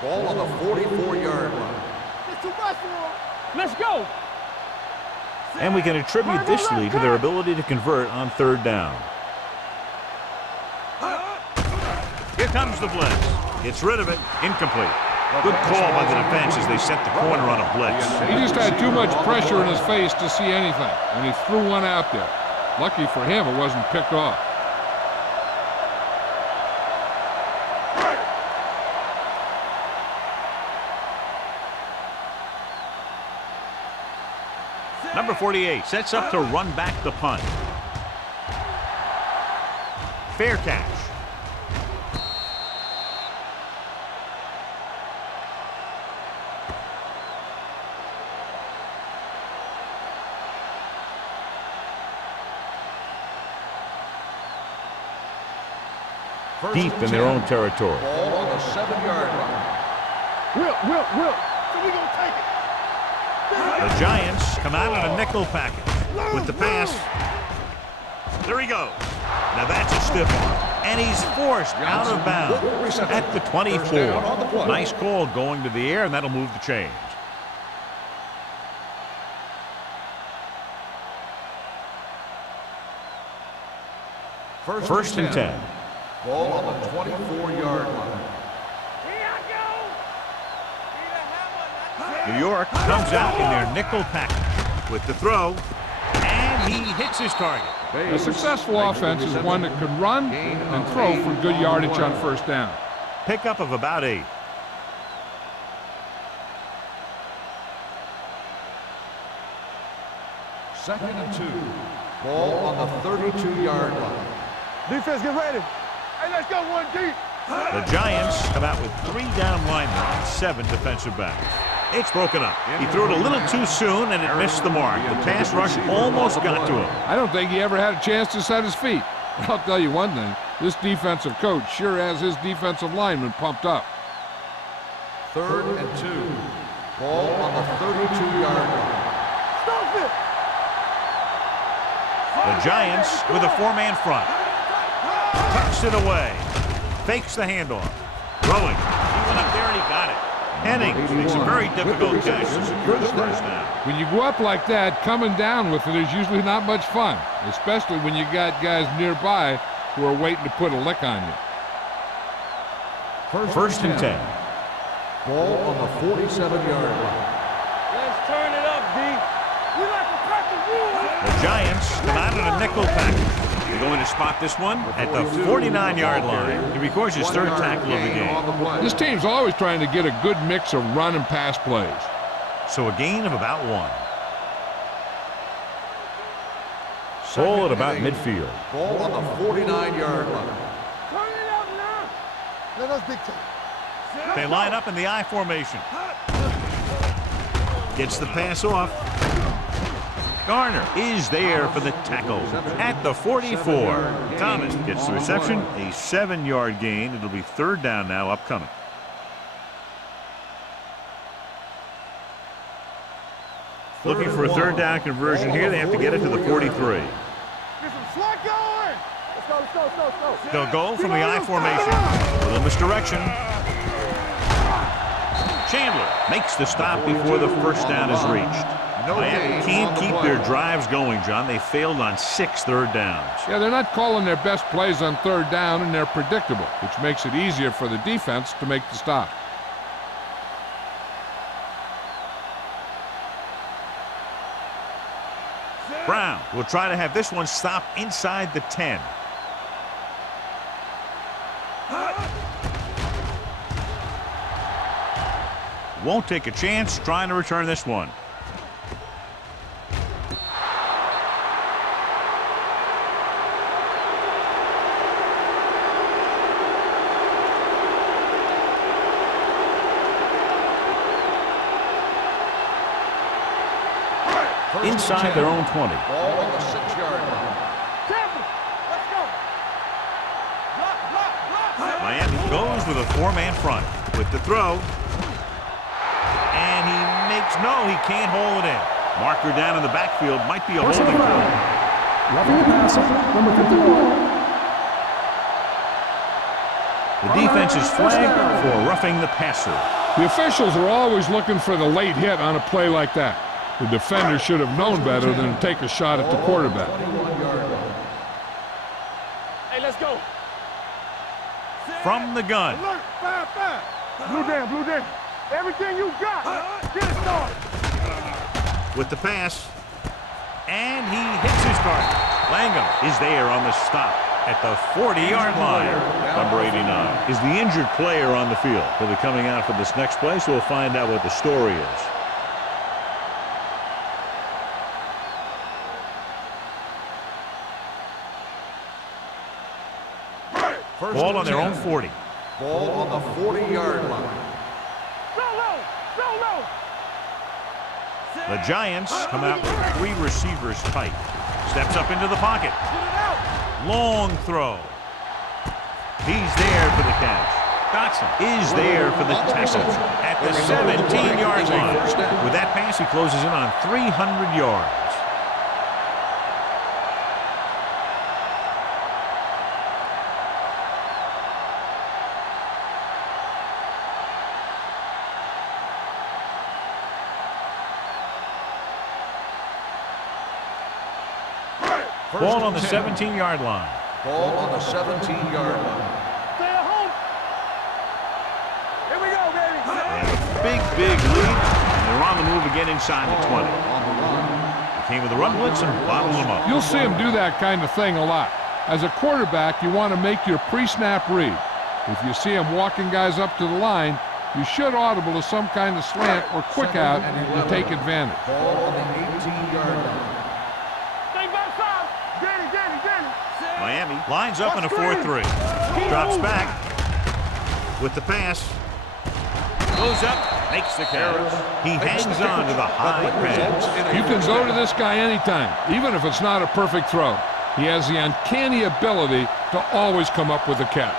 Ball on the 44-yard line. It's too much for him. Let's go. And we can attribute this lead to their ability to convert on 3rd down. Here comes the blitz. Gets rid of it. Incomplete. Good call by the defense as they set the corner on a blitz. He just had too much pressure in his face to see anything, and he threw one out there. Lucky for him, it wasn't picked off. Number 48 sets up to run back the punt. Fair catch. Deep in their own territory. Ball on the 7-yard line. Will. So we gonna take it. The Giants come out in a nickel package with the pass. There he goes. Now that's a stiff one. And he's forced out of bounds at the 24. Nice call going to the air, and that'll move the chains. First and 10. Ball on the 24-yard line. New York comes out in their nickel package with the throw, and he hits his target. A successful offense is one that can run and throw for good yardage on first down. Pickup of about 8. Second and 2. Ball on the 32-yard line. Defense, get ready. Hey, let's go one deep. The Giants come out with 3 down linemen and 7 defensive backs. It's broken up. He threw it a little too soon, and it missed the mark. The pass rush almost got to him. I don't think he ever had a chance to set his feet. I'll tell you one thing. This defensive coach sure has his defensive linemen pumped up. Third and 2. Ball on the 32-yard line. Stop it. The Giants with a 4-man front. Tucks it away. Fakes the handoff. Throwing. He went up there and he got it. Hennings makes a very difficult catch to secure the first down. When you go up like that, coming down with it is usually not much fun, especially when you got guys nearby who are waiting to put a lick on you. First and 10. Ball on the 47-yard line. Let's turn it up, D. We like to crack the rules. The Giants come out in a nickel package. They're going to spot this one at the 49-yard line. He records his 3rd tackle of the game. This team's always trying to get a good mix of run and pass plays. So a gain of about 1. Ball at about midfield. Ball on the 49-yard line. Turn it up now. Let us big time. They line up in the I formation. Gets the pass off. Garner is there for the tackle at the 44. Thomas gets the reception, a 7-yard gain. It'll be 3rd down now upcoming. Looking for a 3rd down conversion here. They have to get it to the 43. Get some slack going. Let's go. They'll go from the I formation. A little misdirection. Chandler makes the stop before the first down is reached. Miami can't keep their drives going, John. They failed on 6 third downs. Yeah, they're not calling their best plays on 3rd down, and they're predictable, which makes it easier for the defense to make the stop. Brown will try to have this one stop inside the 10. Won't take a chance trying to return this one. Inside their own 20. Ball on the 6-yard line. Let's go. Block. Miami goes with a 4-man front with the throw. And he can't hold it in. Marker down in the backfield might be a holding call. Roughing the passer, number 51. The defense is flagged for roughing the passer. The officials are always looking for the late hit on a play like that. The defender should have known better than to take a shot at the quarterback. Hey, let's go. From the gun. Alert, 5-5. Blue down. Everything you got. Get it started. With the pass. And he hits his target. Langham is there on the stop at the 40-yard line. Number 89 is the injured player on the field. He'll be coming out for this next play, so we'll find out what the story is. Ball on their own 40. Ball on the 40-yard line. Solo. The Giants come out with 3 receivers tight. Steps up into the pocket. Long throw. He's there for the catch. Dotson is there for the tackle at the 17-yard line. With that pass, he closes in on 300 yards. Ball on the 17-yard line. Ball on the 17-yard line. Stay at home. Here we go, baby. They have a big lead, and they're on the move again inside the 20. On the run. They came with a run blitz and bottled them up. You'll see him do that kind of thing a lot. As a quarterback, you want to make your pre-snap read. If you see him walking guys up to the line, you should audible to some kind of slant or quick out to take advantage. Ball on the 18-yard line. Stay back side. Get it. Miami lines up in a 4-3. Drops back with the pass. Goes up, makes the catch. He hangs on to the high pass. You can go to this guy anytime, even if it's not a perfect throw. He has the uncanny ability to always come up with a catch.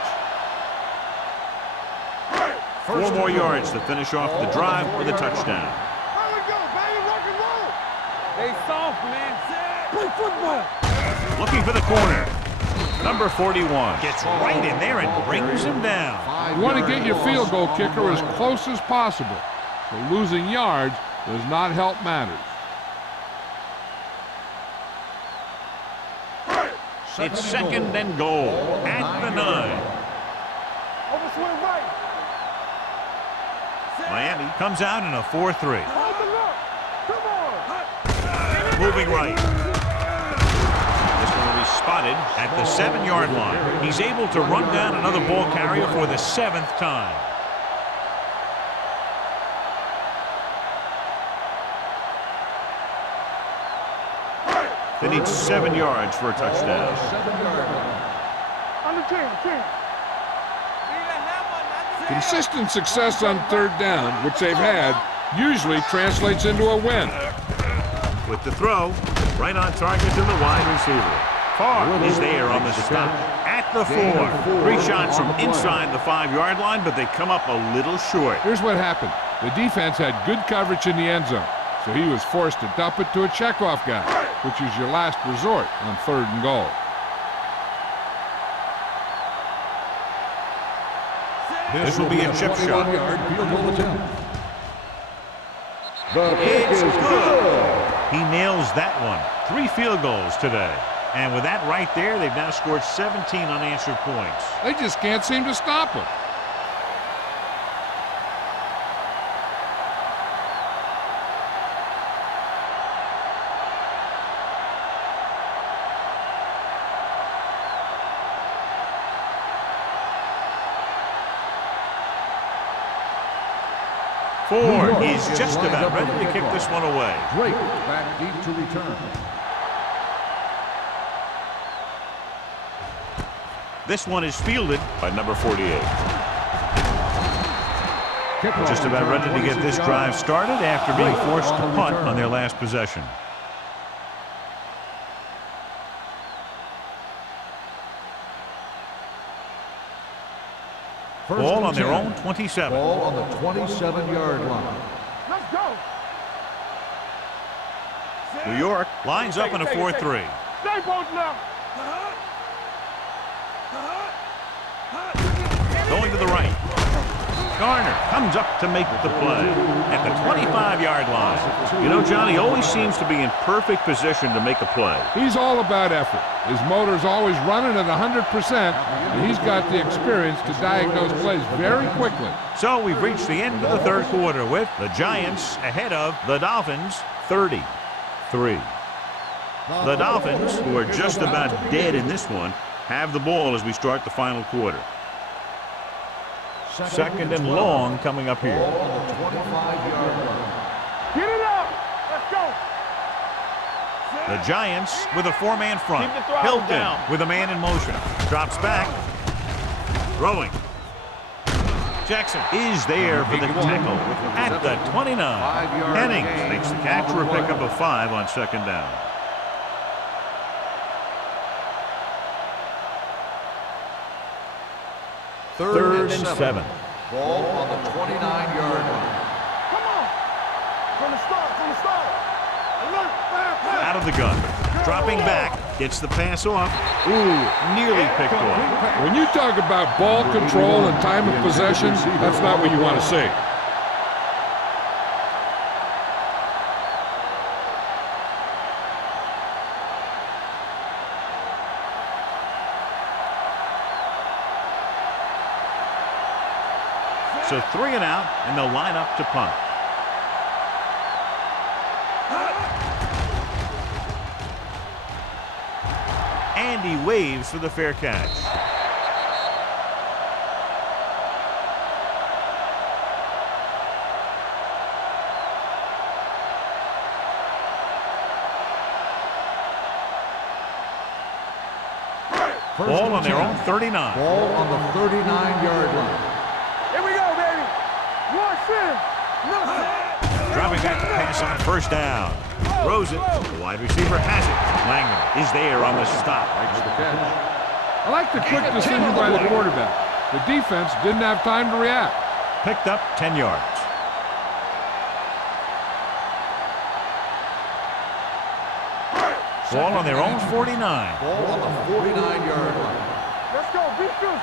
4 more yards to finish off the drive with a touchdown. Here we go, baby. Rock and roll. They soft, man. Play football. Looking for the corner. Number 41 gets right in there and brings him down. You want to get your field goal kicker as close as possible, but losing yards does not help matters. It's second and goal at the 9. Overswing right. Miami comes out in a 4-3. Open up. Come on. Moving right. This one will be spotted at the 7-yard line. He's able to run down another ball carrier for the 7th time. They need 7 yards for a touchdown. 7-yard line. On the 10. Consistent success on third down, which they've had, usually translates into a win. With the throw, right on target to the wide receiver. Carr is there on the stop at the 4. 3 shots from inside the 5-yard line, but they come up a little short. Here's what happened. The defense had good coverage in the end zone, so he was forced to dump it to a checkoff guy, which is your last resort on 3rd and goal. This will be a chip shot. Field goal attempt. It's good. He nails that one. 3 field goals today. And with that right there, they've now scored 17 unanswered points. They just can't seem to stop him. Ford is just about ready to kick this one away. Drake back deep to return. This one is fielded by number 48. Just about ready to get this drive started after being forced to punt on their last possession. Ball on their own 27. Ball on the 27-yard line. Let's go. New York lines up in a 4-3. Stay both now. Going to the right. Garner comes up to make the play at the 25-yard line. You know, Johnny always seems to be in perfect position to make a play. He's all about effort. His motor's always running at 100%, and he's got the experience to diagnose plays very quickly. So we've reached the end of the 3rd quarter with the Giants ahead of the Dolphins 33. The Dolphins, who are just about dead in this one, have the ball as we start the final quarter. Second and long coming up here. Ball on the 25-yard line. Get it up. Let's go. The Giants with a 4-man front. Hilton with a man in motion. Drops back. Throwing. Jackson is there for the tackle at the 29. Hennings makes the catch for a pickup of 5 on 2nd down. Third and 7. Ball on the 29-yard line. Come on. From the start. Alert. Fire. Out of the gun. Dropping back. Gets the pass off. Ooh, nearly picked off. When you talk about ball control and time of possession, that's not what you want to see. So 3 and out, and they'll line up to punt. And he waves for the fair catch. Ball on their own 39. Ball on the 39-yard line. Here we go, baby. Watch in. Dropping back to pass on first down. Throws it. The wide receiver has it. Langman is there on the stop. Makes the catch. I like the quick decision by the quarterback. The defense didn't have time to react. Picked up 10 yards. Ball on their own 49. Ball on the 49-yard line. Let's go, beat this.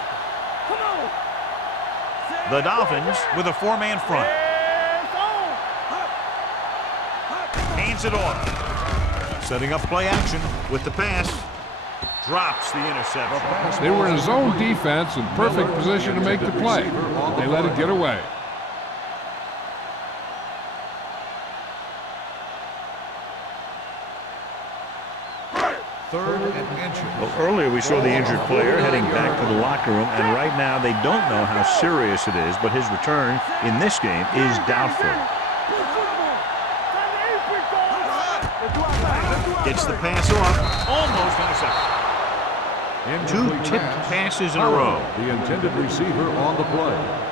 Come on. The Dolphins with a 4-man front. Hands it off. Setting up play action with the pass. Drops the interception. They were in a zone defense in perfect position to make the play. They let it get away. Third and inches. Well, earlier we saw the injured player heading back to the locker room, and right now they don't know how serious it is, but his return in this game is doubtful. Gets the pass off, almost intercepted. 2 tipped passes in a row. The intended receiver on the play.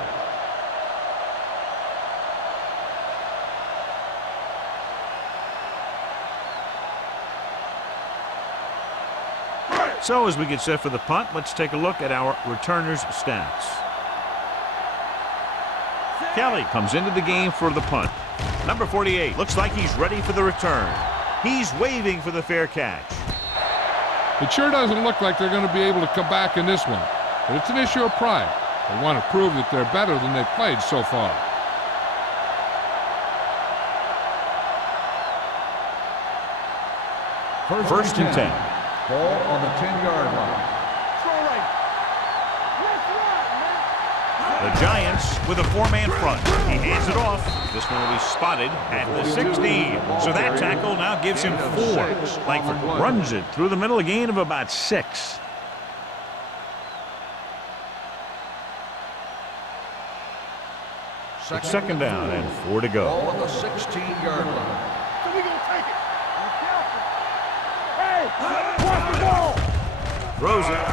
So as we get set for the punt, let's take a look at our returners' stats. Kelly comes into the game for the punt. Number 48 looks like he's ready for the return. He's waving for the fair catch. It sure doesn't look like they're going to be able to come back in this one, but it's an issue of pride. They want to prove that they're better than they've played so far. First and 10. Ball on the 10-yard line. The Giants with a 4-man front. He hands it off. This one will be spotted at the 16. So that tackle now gives him 4. Langford runs it through the middle, a gain of about 6. Second down and 4 to go. Ball on the 16-yard line. So we gonna take it. Hey, watch the ball. Throws it.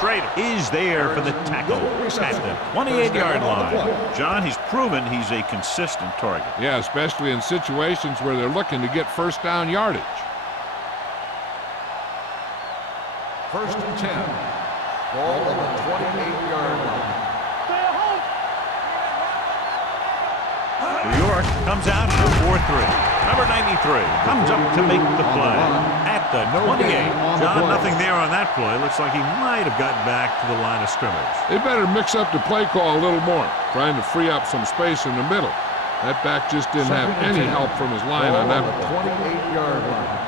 Schrader is there for the tackle at the 28-yard line. John, he's proven he's a consistent target. Yeah, especially in situations where they're looking to get first down yardage. First and 10. Ball on the 28-yard line. New York comes out in a 4-3. Number 93 comes up to make the play at the 28. John, nothing there on that play. Looks like he might have gotten back to the line of scrimmage. They better mix up the play call a little more, trying to free up some space in the middle. That back just didn't have any help from his line on that one. 28-yard line.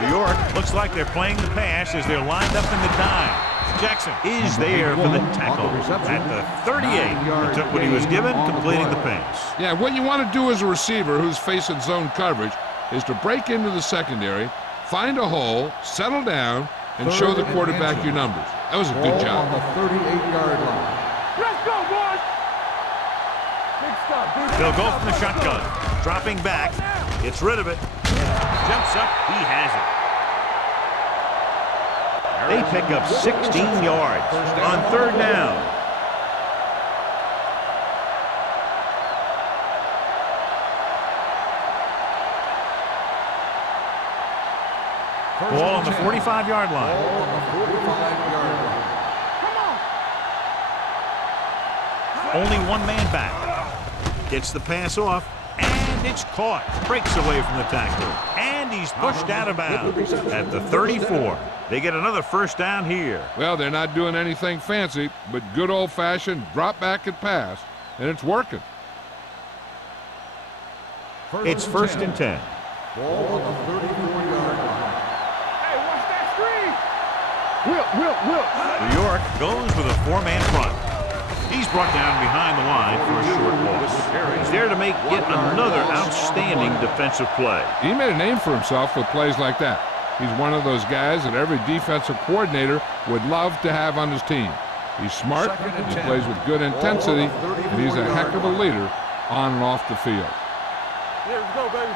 New York looks like they're playing the pass as they're lined up in the dime. Jackson is there for the tackle at the 38. He took what he was given, completing the pass. Yeah, what you want to do as a receiver who's facing zone coverage is to break into the secondary, find a hole, settle down, and show the quarterback your numbers. That was a good job. On the 38-yard line. Let's go, boys. Big stuff. They'll go from the shotgun. Dropping back. Gets rid of it. Jumps up. He has it. They pick up 16 yards on third down. Ball on the 45-yard line. Ball on the 45-yard line. Only one man back. Gets the pass off, and it's caught. Breaks away from the tackler, and he's pushed out of bounds at the 34. They get another first down here. Well, they're not doing anything fancy, but good old-fashioned drop back and pass, and it's working. It's first and 10. Ball on the 34-yard line. Hey, watch that screen. Whip, whip, whip. New York goes with a four-man front. He's brought down behind the line for a short loss. He's there to make yet another outstanding defensive play. He made a name for himself with plays like that. He's one of those guys that every defensive coordinator would love to have on his team. He's smart, he plays with good intensity, and he's a heck of a leader on and off the field. Here we go, baby.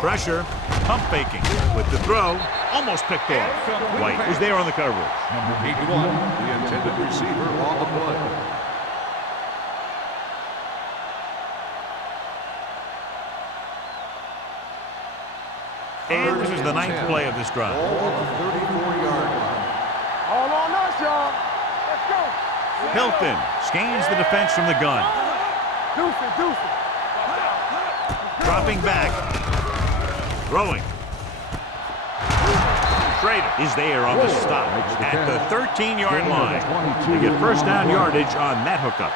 Pressure, pump faking with the throw, almost picked off. White was there on the coverage. Number 81, the intended receiver on the play. And this is the ninth play of this drive. Ball on the 34-yard line. All on us, y'all. Let's go. Hilton scans the defense from the gun. Deuce it, deuce it. Dropping back. Throwing. Schrader is there on the stop at the 13-yard line. They get first down yardage on that hookup.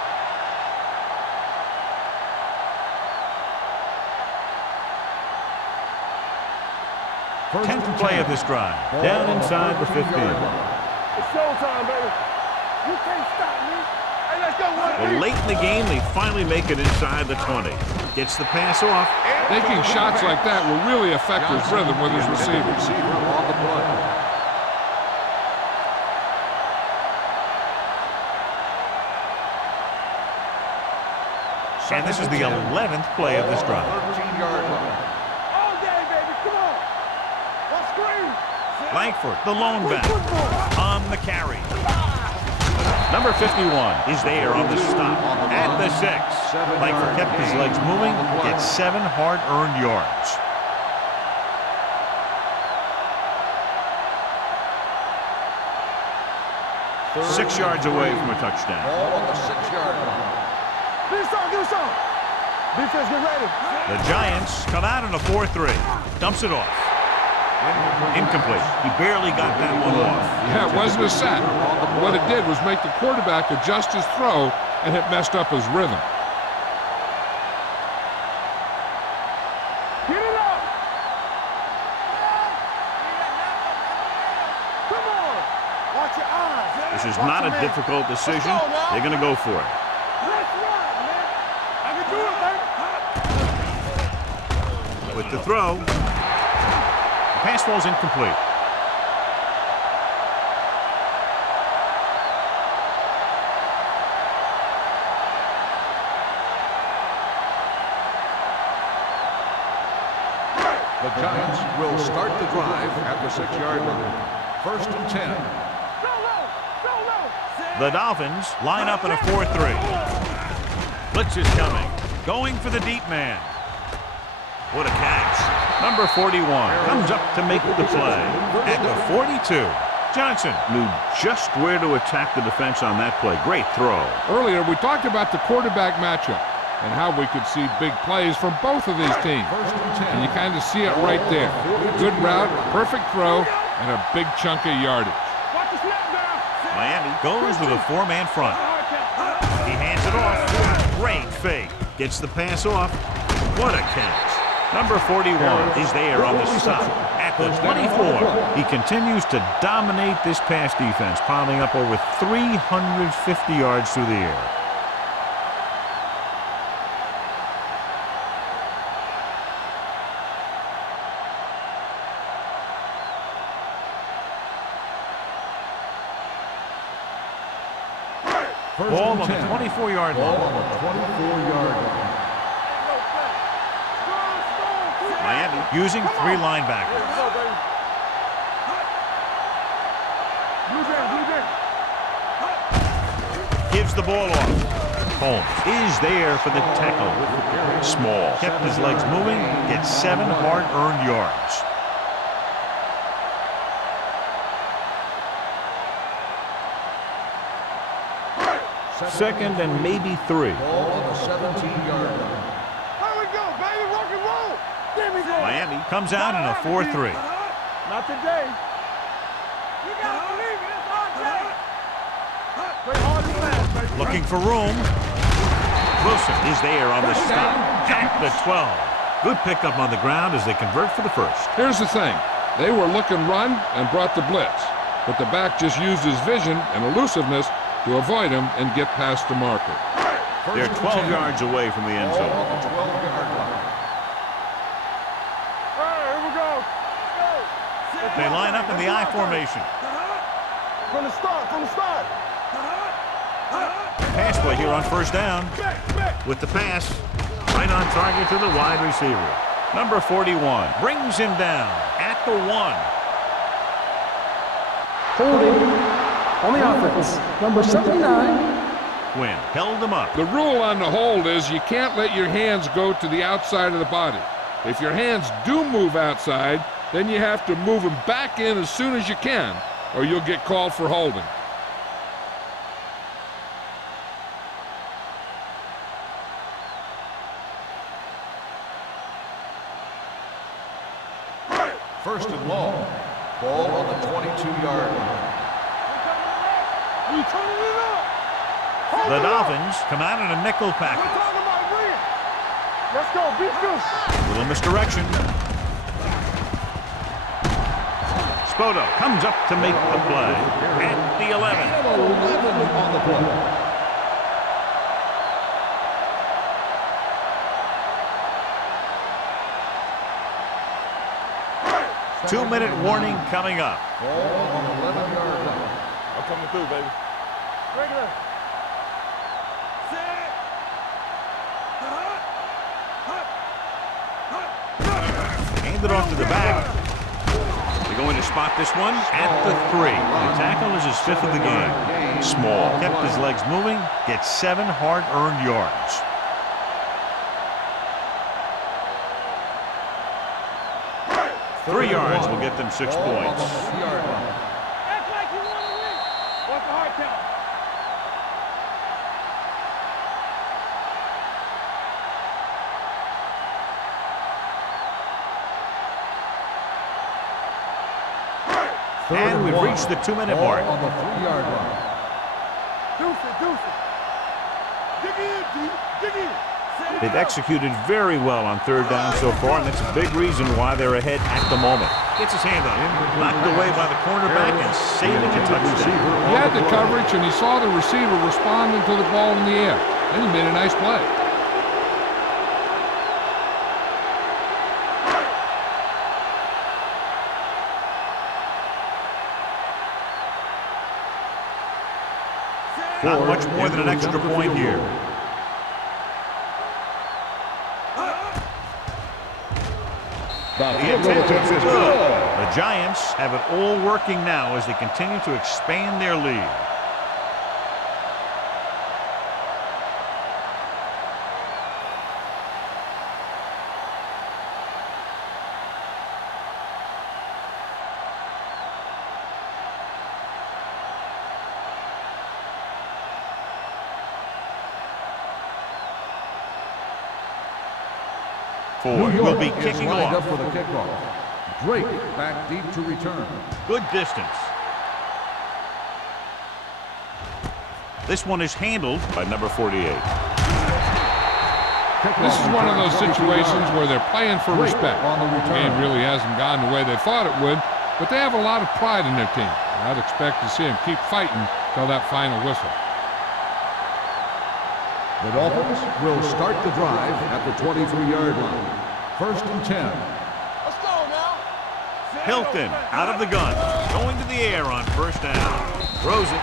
Tenth play of this drive. Down inside the 15. It's showtime, baby. You can't stop me. Hey, let's go. Well, late in the game, they finally make it inside the 20. Gets the pass off. Taking shots like that will really affect his rhythm with his receivers. Receiver on the play. And this is the 11th play of this drive. 13-yard line. All day, baby. Come on. Let's scream. Langford, the lone back, on the carry. Number 51 is there on the stop at the 6. Langford kept his legs moving, gets 7 hard-earned yards. Six yards away from a touchdown. Ball on the 6-yard line. Give us some. Defense, get ready. The Giants come out in a 4-3. Dumps it off. Incomplete. He barely got that one off. Yeah, it wasn't a sack. What it did was make the quarterback adjust his throw, and it messed up his rhythm. Get it up. Come on. Watch your eyes. This is not a difficult decision. They're going to go for it. Let's run, man. I can do it, baby. With the throw. The pass falls incomplete. The Giants will start the drive at the 6-yard line. 1st and 10. Go low. Go low. The Dolphins line up in a 4-3. Blitz is coming. Going for the deep man. What a catch. Number 41 comes up to make the play at the 42. Johnson knew just where to attack the defense on that play. Great throw. Earlier, we talked about the quarterback matchup and how we could see big plays from both of these teams. 1st and 10. And you kind of see it right there. Good route, perfect throw, and a big chunk of yardage. Watch the snap down. Miami goes with a 4-man front. He hands it off. Great fake. Gets the pass off. What a catch. Number 41 is there on the stop at the 24. He continues to dominate this pass defense, piling up over 350 yards through the air. Ball on the 24-yard Ball line. on the 24-yard line. Miami using 3 linebackers. Gives the ball off. Holmes is there for the tackle. Small kept his legs moving, gets 7 hard-earned yards. Second and maybe 3. Ball on the 17-yard line. Here we go, baby. Rock and roll. There we go. Miami comes out in a 4-3. Not today. You gotta believe it. It's our day. Play hard and fast, baby. Looking for room. Wilson is there on the stop at the 12. Good pickup on the ground as they convert for the first. Here's the thing. They were looking run and brought the blitz, but the back just used his vision and elusiveness to avoid him and get past the marker. They're 12 yards away from the end zone. Ball on the 12-yard line. Here we go. They line up in the I formation. From the start, from the start. Pass play here on first down. With the pass, right on target to the wide receiver. Number 41 brings him down at the 1. Holding on the offense. Number 79. Quinn held him up. The rule on the hold is you can't let your hands go to the outside of the body. If your hands do move outside, then you have to move them back in as soon as you can, or you'll get called for holding. First and long. Ball on the 22-yard line. You turning it up. The Dolphins come out in a nickel package. Let's go, beat you. Little misdirection. Spoto comes up to make the play at the 11. 11 on the play. Two-minute warning coming up. Ball on the 11-yard line. I'm coming through, baby. Regular. Hand it off to the back. They're going to spot this one at the 3. The tackle is his 5th of the game. Small. Kept his legs moving. Gets 7 hard-earned yards. Three yards will get them 6 Ball on points. the 3-yard line. Act like you want to win. What's the hard count? And we've reached the 2-minute Ball mark. on the 3-yard line. Deuce it, deuce it. Dig in, D. Dig in. They've executed very well on 3rd down so far, and that's a big reason why they're ahead at the moment. Gets his hand on it, knocked away by the cornerback and saving a touchdown. He had the coverage, and he saw the receiver responding to the ball in the air, and he made a nice play. Not much more than an extra point here. The attempt is good. The Giants have it all working now as they continue to expand their lead. Will be kicking lined off. up for the kickoff. Drake back deep to return. Good distance. This one is handled by number 48. This is one of those situations where they're playing for respect. On the The return. game really hasn't gone the way they thought it would, but they have a lot of pride in their team. I'd expect to see them keep fighting till that final whistle. The Dolphins will start the drive at the 23-yard line. 1st and 10. Let's go now. Hilton out of the gun. Going to the air on 1st down. Throws it.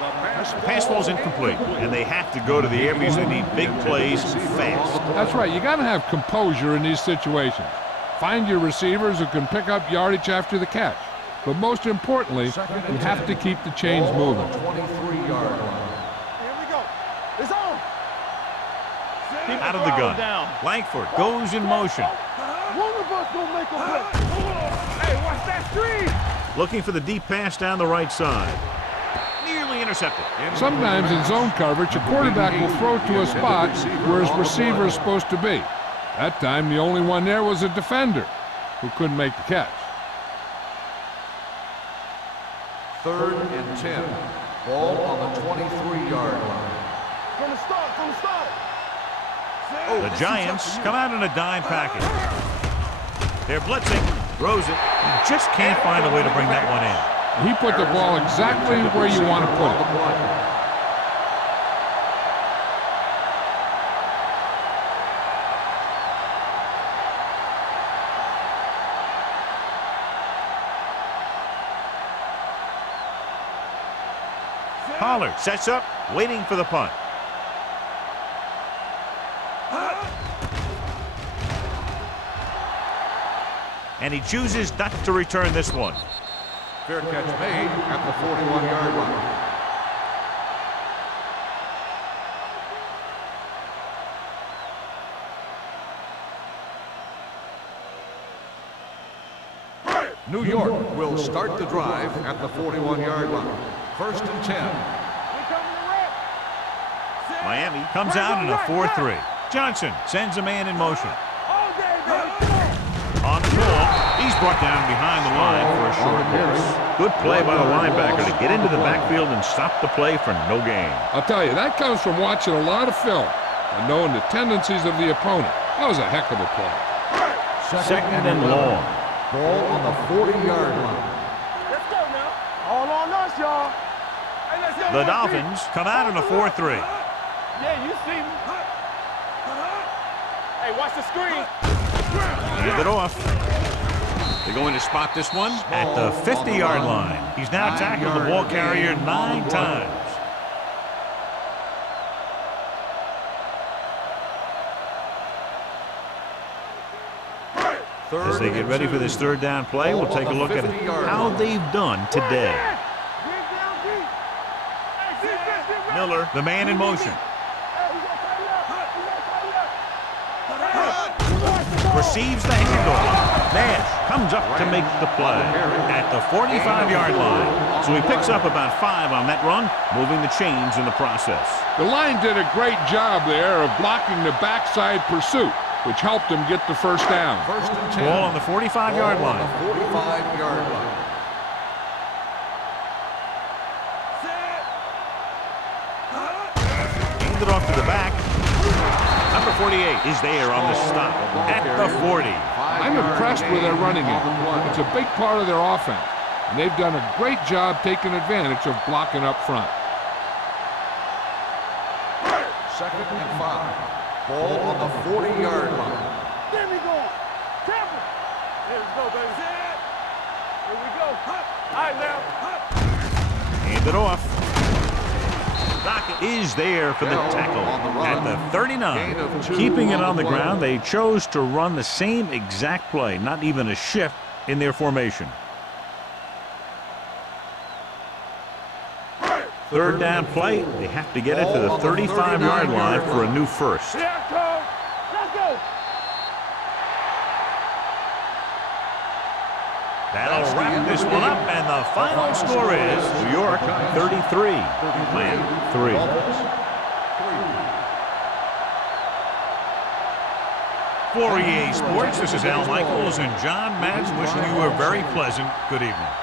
The pass ball's incomplete, and they have to go to the air because they need big plays fast. That's right. You got to have composure in these situations. Find your receivers who can pick up yardage after the catch. But most importantly, you have to keep the chains Ball on moving. the 23-yard line. Here we go. It's on. Out of the gun. Langford goes in motion. One of us gonna make a play. Hey, watch that screen. Looking for the deep pass down the right side. Nearly intercepted. Sometimes in zone coverage, a quarterback will throw to a spot where his receiver is supposed to be. That time, the only one there was a defender who couldn't make the catch. 3rd and 10. Ball on the 23-yard line. From the start, from the start. The Giants come out in a dime package. They're blitzing. Throws it. He just can't find a way to bring that one in. He put the ball exactly where you want to put it. Pollard sets up, waiting for the punt. And he chooses not to return this one. Fair catch made at the 41-yard line. New York will start the drive at the 41-yard line. 1st and 10. Miami comes out in a 4-3. Johnson sends a man in motion. On the ball, he's brought down behind the line for a short loss. Good play by the linebacker to get into the backfield and stop the play for no gain. I'll tell you, that comes from watching a lot of film and knowing the tendencies of the opponent. That was a heck of a play. Second and long. Ball on the 40-yard line. Let's go now. All on us, y'all. Hey, let's go. The Dolphins come out in a 4-3. Yeah, you see me. Hey, watch the screen. Hand it off. They're going to spot this one at the 50-yard line. He's now tackled the ball carrier 9 times. As they get ready for this 3rd down play, we'll take a look at how they've done today. Miller, the man in motion. Receives the handoff. Nash comes up to make the play at the 45-yard line. So he picks up about 5 on that run, moving the chains in the process. The line did a great job there of blocking the backside pursuit, which helped him get the 1st down. 1st and 10. Ball on the 45-yard line. 45-yard line. Hand it off to the back. Number 48 is there on the stop at the 40. I'm impressed with their running game. It's a big part of their offense, and they've done a great job taking advantage of blocking up front. 2nd and 5. Ball on the 40-yard line. There we go. Careful. Here we go, baby. Here we go. All right, now. Hand it off. Dockett is there for the tackle at the 39. Keeping it on the ground, they chose to run the same exact play, not even a shift in their formation. 3rd down play, they have to get it to the 35-yard line for a new 1st. Here I come. Let's go. That'll wrap this one up, and the final score is New York 33, Miami 3. For EA Sports, this is Al Michaels and John Madden wishing you a very pleasant good evening.